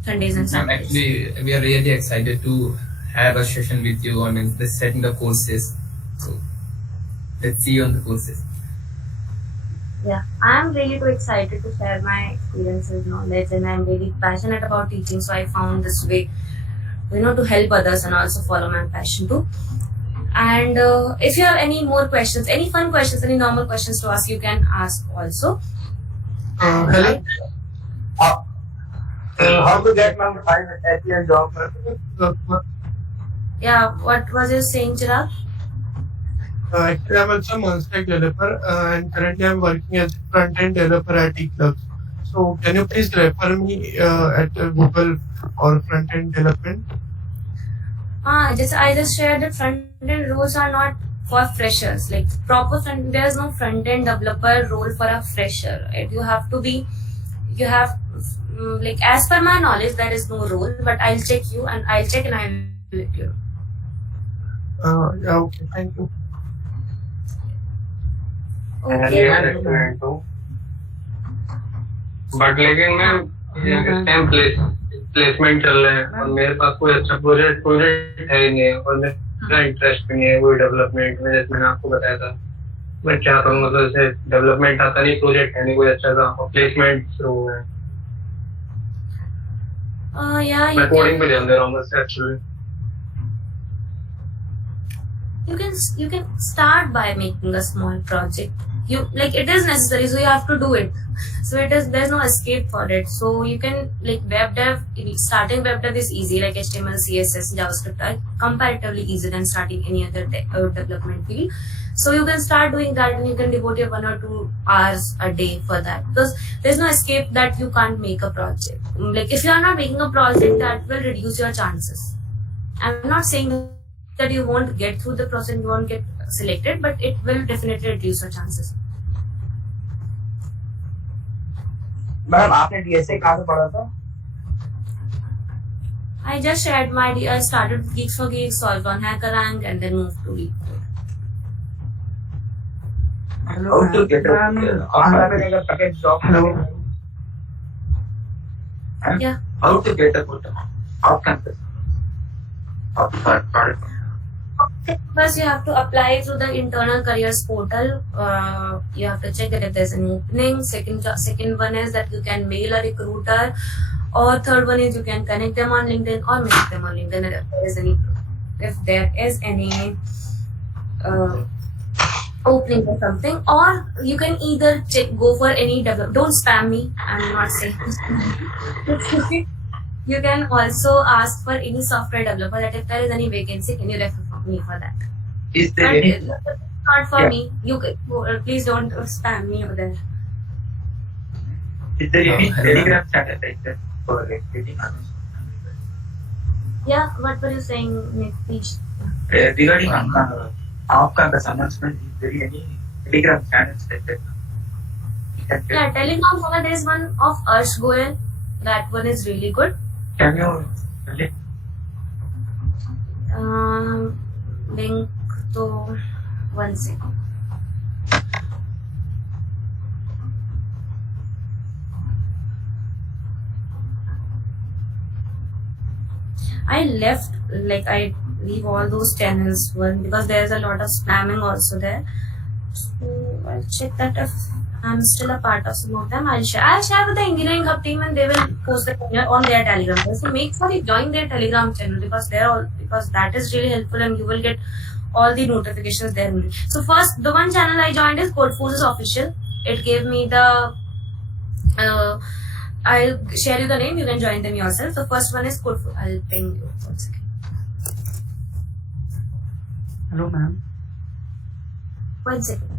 Sundays and Saturdays. Actually, we are really excited to have a session with you. I mean, the setting the courses. So let's see you on the courses. Yeah, I am really too excited to share my experiences, knowledge, and I'm really passionate about teaching. So I found this way, to help others and also follow my passion too. And if you have any more questions, any fun questions, any normal questions to ask, you can ask also. Hello. How to get my ATL job? Yeah, what was you saying, Chirag? Actually, I'm also a Monster developer and currently I'm working as a front-end developer at eClubs. So, can you please refer me at Google or front-end development? I just shared that front-end roles are not for freshers. Like proper front, there's no front-end developer role for a fresher. Right? Like as per my knowledge, there is no role. But I'll check and I'll let you know. Yeah, okay, thank you. But लेकिन मैं इस time placement चल रहा है और मेरे पास कोई अच्छा प्रोजेक्ट है ही नहीं और मेरा इंटरेस्ट भी नहीं है कोई डेवलपमेंट में, जैसे मैंने आपको बताया था। मैं क्या करूँ, मतलब जैसे डेवलपमेंट आता नहीं, प्रोजेक्ट है नहीं कोई अच्छा सा और प्लेसमेंट शुरू है। मैं कोडिंग पे ध्यान दे रहा हूँ बस actually. You can start by making a small project. It is necessary, so you have to do it. So there's no escape for it. So you can web dev. Starting web dev is easy, like HTML, CSS, JavaScript are comparatively easier than starting any other development field. So you can start doing that, and you can devote your 1 or 2 hours a day for that, because there's no escape that you can't make a project. If you are not making a project, that will reduce your chances. I'm not saying that you won't get through the process, you won't get selected, but it will definitely reduce your chances. Ma'am आपने DSA कहाँ से पढ़ा था? I just shared I started with Geeks for Geeks, solved on HackerRank, and then moved to LeetCode. How to get a job? Hello. Yeah. How to get a good off campus? First, you have to apply through the internal careers portal. You have to check that if there's an opening. Second one is that you can mail a recruiter, or third one is you can connect them on LinkedIn or meet them on LinkedIn if there is any opening or something. Or you can either go for any develop. Don't spam me. I'm not saying. You can also ask for any software developer that if there is any vacancy, can you refer me for that? Is there any? Not for me. You can, please don't spam me over there. Is there any Telegram channel like that for getting Yeah, what were you saying, Nick? Please. Regarding off-campus announcement, is there any Telegram channels like that? Yeah, Telegram channel, there is one of Arsh Goel. That one is really good. Can you link? Link to 1 second. I leave all those channels because there's a lot of spamming also there. So I'll check that if I'm still a part of some of them. I'll share with the Engineering Hub team, and they will post it on their Telegram channel. So make sure you join their Telegram channel because that is really helpful, and you will get all the notifications there. So first, the one channel I joined is Codeforces Official. It gave me the. I'll share you the name. You can join them yourself. The first one is Codeforces. I'll ping you. 1 second. Hello, ma'am. 1 second.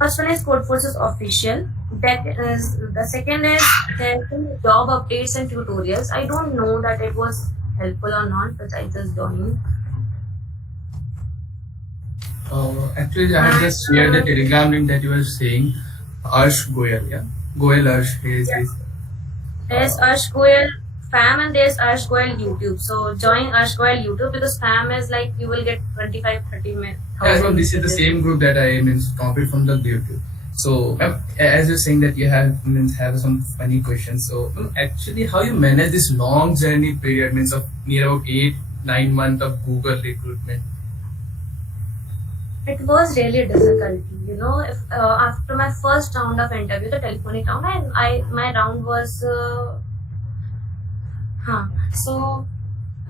First one is Codeforces Official. The second is there job updates and tutorials. I don't know that it was helpful or not, but I just joined. Actually, I just shared the Telegram link that you were saying. Arsh Goel, yeah. Goel Arsh is. There's Arsh Goel Spam and there's Arsh Goel YouTube. So join Arsh Goel YouTube because Spam is you will get 25-30 minutes. Yeah, so this is the same group that I copied from the YouTube. So, as you're saying that you have some funny questions. So, actually, how you manage this long journey period means of near about 8-9 months of Google recruitment? It was really difficult, you know. If after my first round of interview, the telephonic round, my round was, so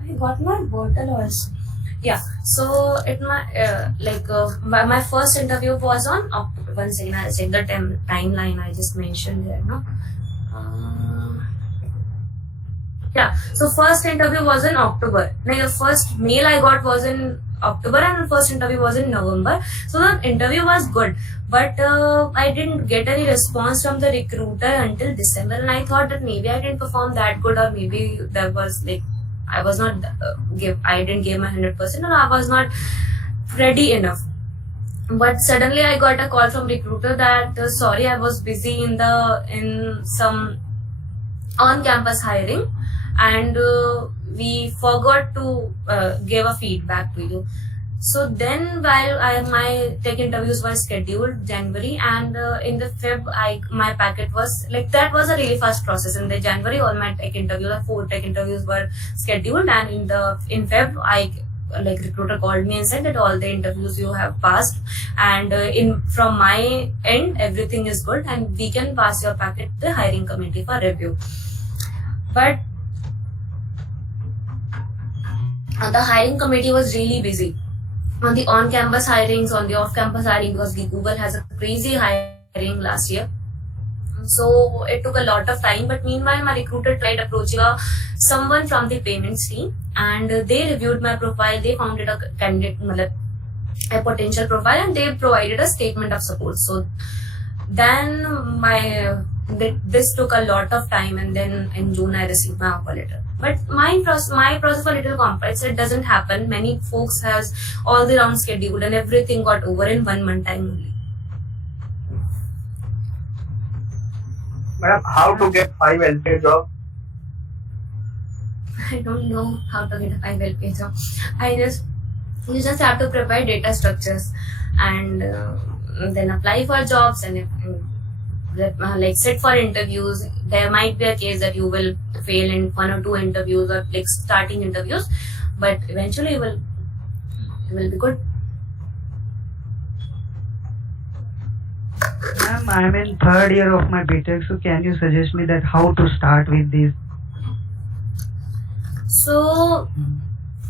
I got my bottle also. Yeah. So my first interview was on October. One second, I'll check the timeline I just mentioned there. No. Yeah. So first interview was in October. Now the first mail I got was in October and the first interview was in November. So the interview was good, but I didn't get any response from the recruiter until December, and I thought that maybe I didn't perform that good, or maybe there was like I was not I didn't give my 100%, or I was not ready enough. But suddenly I got a call from recruiter that sorry, I was busy in some on-campus hiring, and we forgot to give a feedback to you. So then, while my tech interviews were scheduled January, and in the Feb, my packet was like, that was a really fast process. In the January, all my tech interviews, 4 tech interviews were scheduled, and in Feb, recruiter called me and said that all the interviews you have passed, and from my end everything is good, and we can pass your packet to the hiring committee for review. But the hiring committee was really busy on the on-campus hirings, on the off-campus hiring, because Google has a crazy hiring last year. So it took a lot of time, but meanwhile my recruiter tried approaching someone from the payments team, and they reviewed my profile. They found it a candidate, a potential profile, and they provided a statement of support. So then this took a lot of time, and then in June I received my offer letter. But my process was a little complex. It doesn't happen. Many folks has all the rounds scheduled, and everything got over in 1 month time only. Madam, how to get 5 LPA job? I don't know how to get a 5 LPA job. You just have to prepare data structures, and then apply for jobs, and sit for interviews. There might be a case that you will fail in 1 or 2 interviews, or like starting interviews, but eventually you will be good. Ma'am, I'm in 3rd year of my BTech, so can you suggest me that how to start with this? So,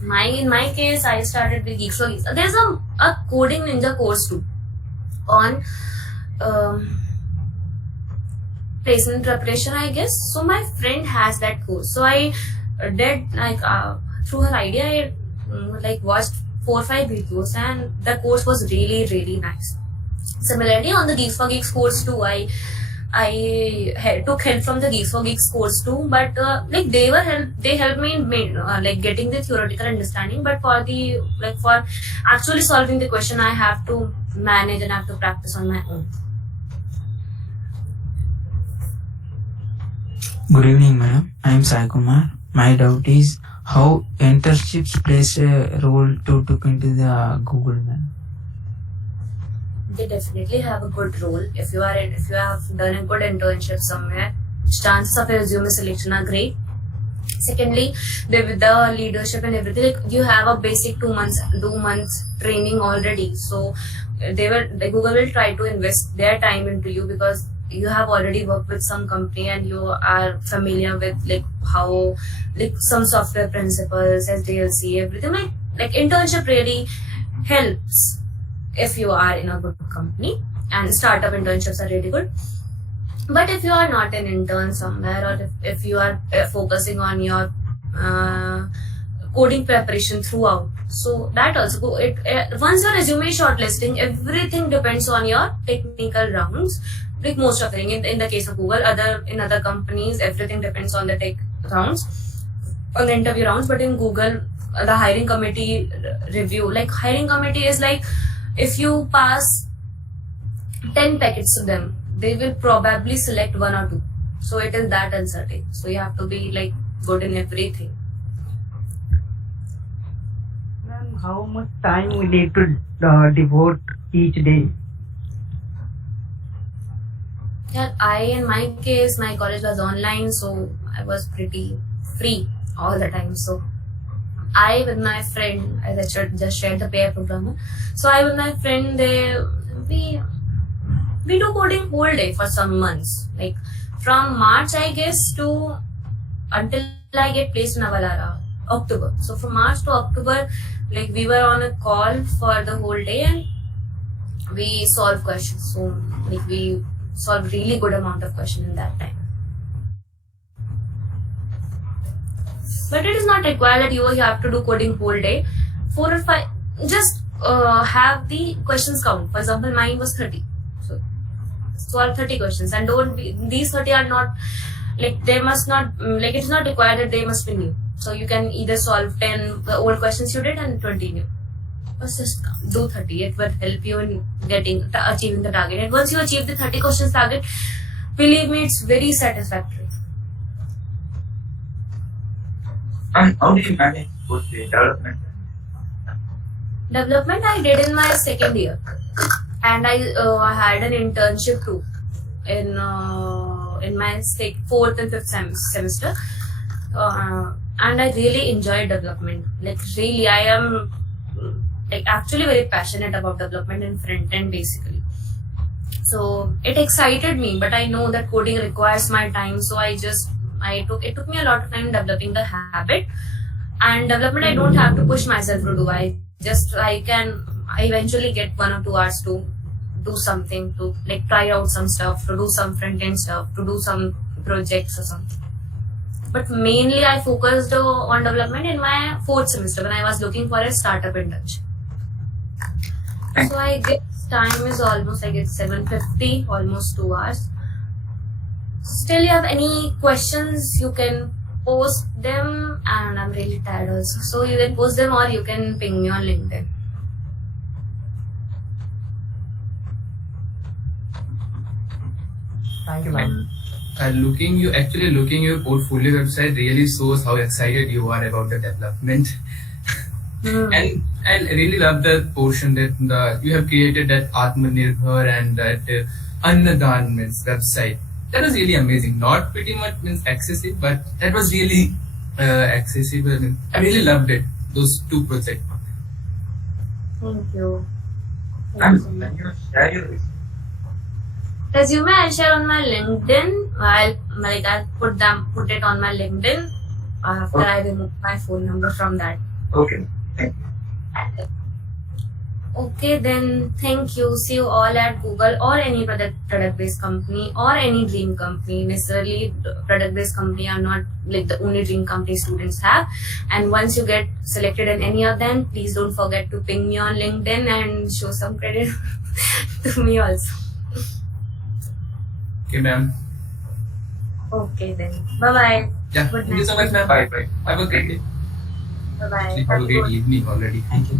in my case, I started with Geeks for Geeks. There's a coding ninja course too on placement preparation, I guess. So my friend has that course. So I did through her idea, I watched 4 or 5 videos, and the course was really, really nice. Similarly, on the Geeks for Geeks course too, I took help from the Geeks for Geeks course too, but they helped me in getting the theoretical understanding. But for actually solving the question, I have to manage and have to practice on my own. Good evening, madam. I am Sai Kumar. My doubt is how internships plays a role to look into the Google, ma'am. They definitely have a good role. If you have done a good internship somewhere, chances of a resume selection are great. Secondly, with the leadership and everything, you have a basic 2 months training already. So Google will try to invest their time into you, because you have already worked with some company and you are familiar with how some software principles, SDLC, everything. Internship really helps if you are in a good company, and startup internships are really good. But if you are not an intern somewhere, or if you are focusing on your coding preparation throughout, so that also once your resume is shortlisting, everything depends on your technical rounds. Like most of the thing in the case of Google, in other companies, everything depends on the tech rounds, on the interview rounds. But in Google, the hiring committee review, hiring committee is if you pass 10 packets to them, they will probably select 1 or 2. So it is that uncertain. So you have to be good in everything. Ma'am, how much time we need to devote each day? Yeah, in my case, my college was online, so I was pretty free all the time. So I with my friend, as I just shared the pair programmer. So I with my friend, we do coding whole day for some months, like from March I guess to until I get placed in Avalara, October. So from March to October, like we were on a call for the whole day and we solve questions. So like we solve really good amount of questions in that time. But it is not required that you have to do coding whole day. 4 or 5, just have the questions count. For example, mine was 30. So solve 30 questions, and these 30 are not like they must not like it's not required that they must be new. So you can either solve 10 the old questions you did and 20 new. Just do 30. It will help you in achieving the target. And once you achieve the 30 questions target, believe me, it's very satisfactory. And how do you manage both the development? Development I did in my second year, and I had an internship too in my fourth and fifth semester, and I really enjoyed development. Like really, I am like actually very passionate about development and front end basically. So it excited me, but I know that coding requires my time, so it took me a lot of time developing the habit. And development I don't have to push myself to do. I eventually get 1 or 2 hours to do something, to like try out some stuff, to do some front end stuff, to do some projects or something. But mainly I focused on development in my fourth semester when I was looking for a startup internship. So I guess time is almost, I guess 7:50, almost 2 hours. Still, you have any questions, you can post them, and I'm really tired also. So you can post them or you can ping me on LinkedIn. Thank you, ma'am. Looking your portfolio website really shows how excited you are about the development. And I really love that portion that you have created that Atmanirbhar and that Annadan means website. That was really amazing. Not pretty much means excessive, but that was really accessible. I really loved it. Those 2 projects. Thank you. And when you share your Resume I'll share on my LinkedIn. I'll put it on my LinkedIn after I remove my phone number from that. Okay. Thank you. Okay, then thank you. See you all at Google or any product-based company or any dream company. Necessarily, product-based company are not like the only dream company students have. And once you get selected in any of them, please don't forget to ping me on LinkedIn and show some credit to me also. Okay, ma'am. Okay, then. Bye-bye. Yeah, Good thank you night. so much, ma'am. Bye. Have a great day. Bye-bye. Have a great evening already. Thank you.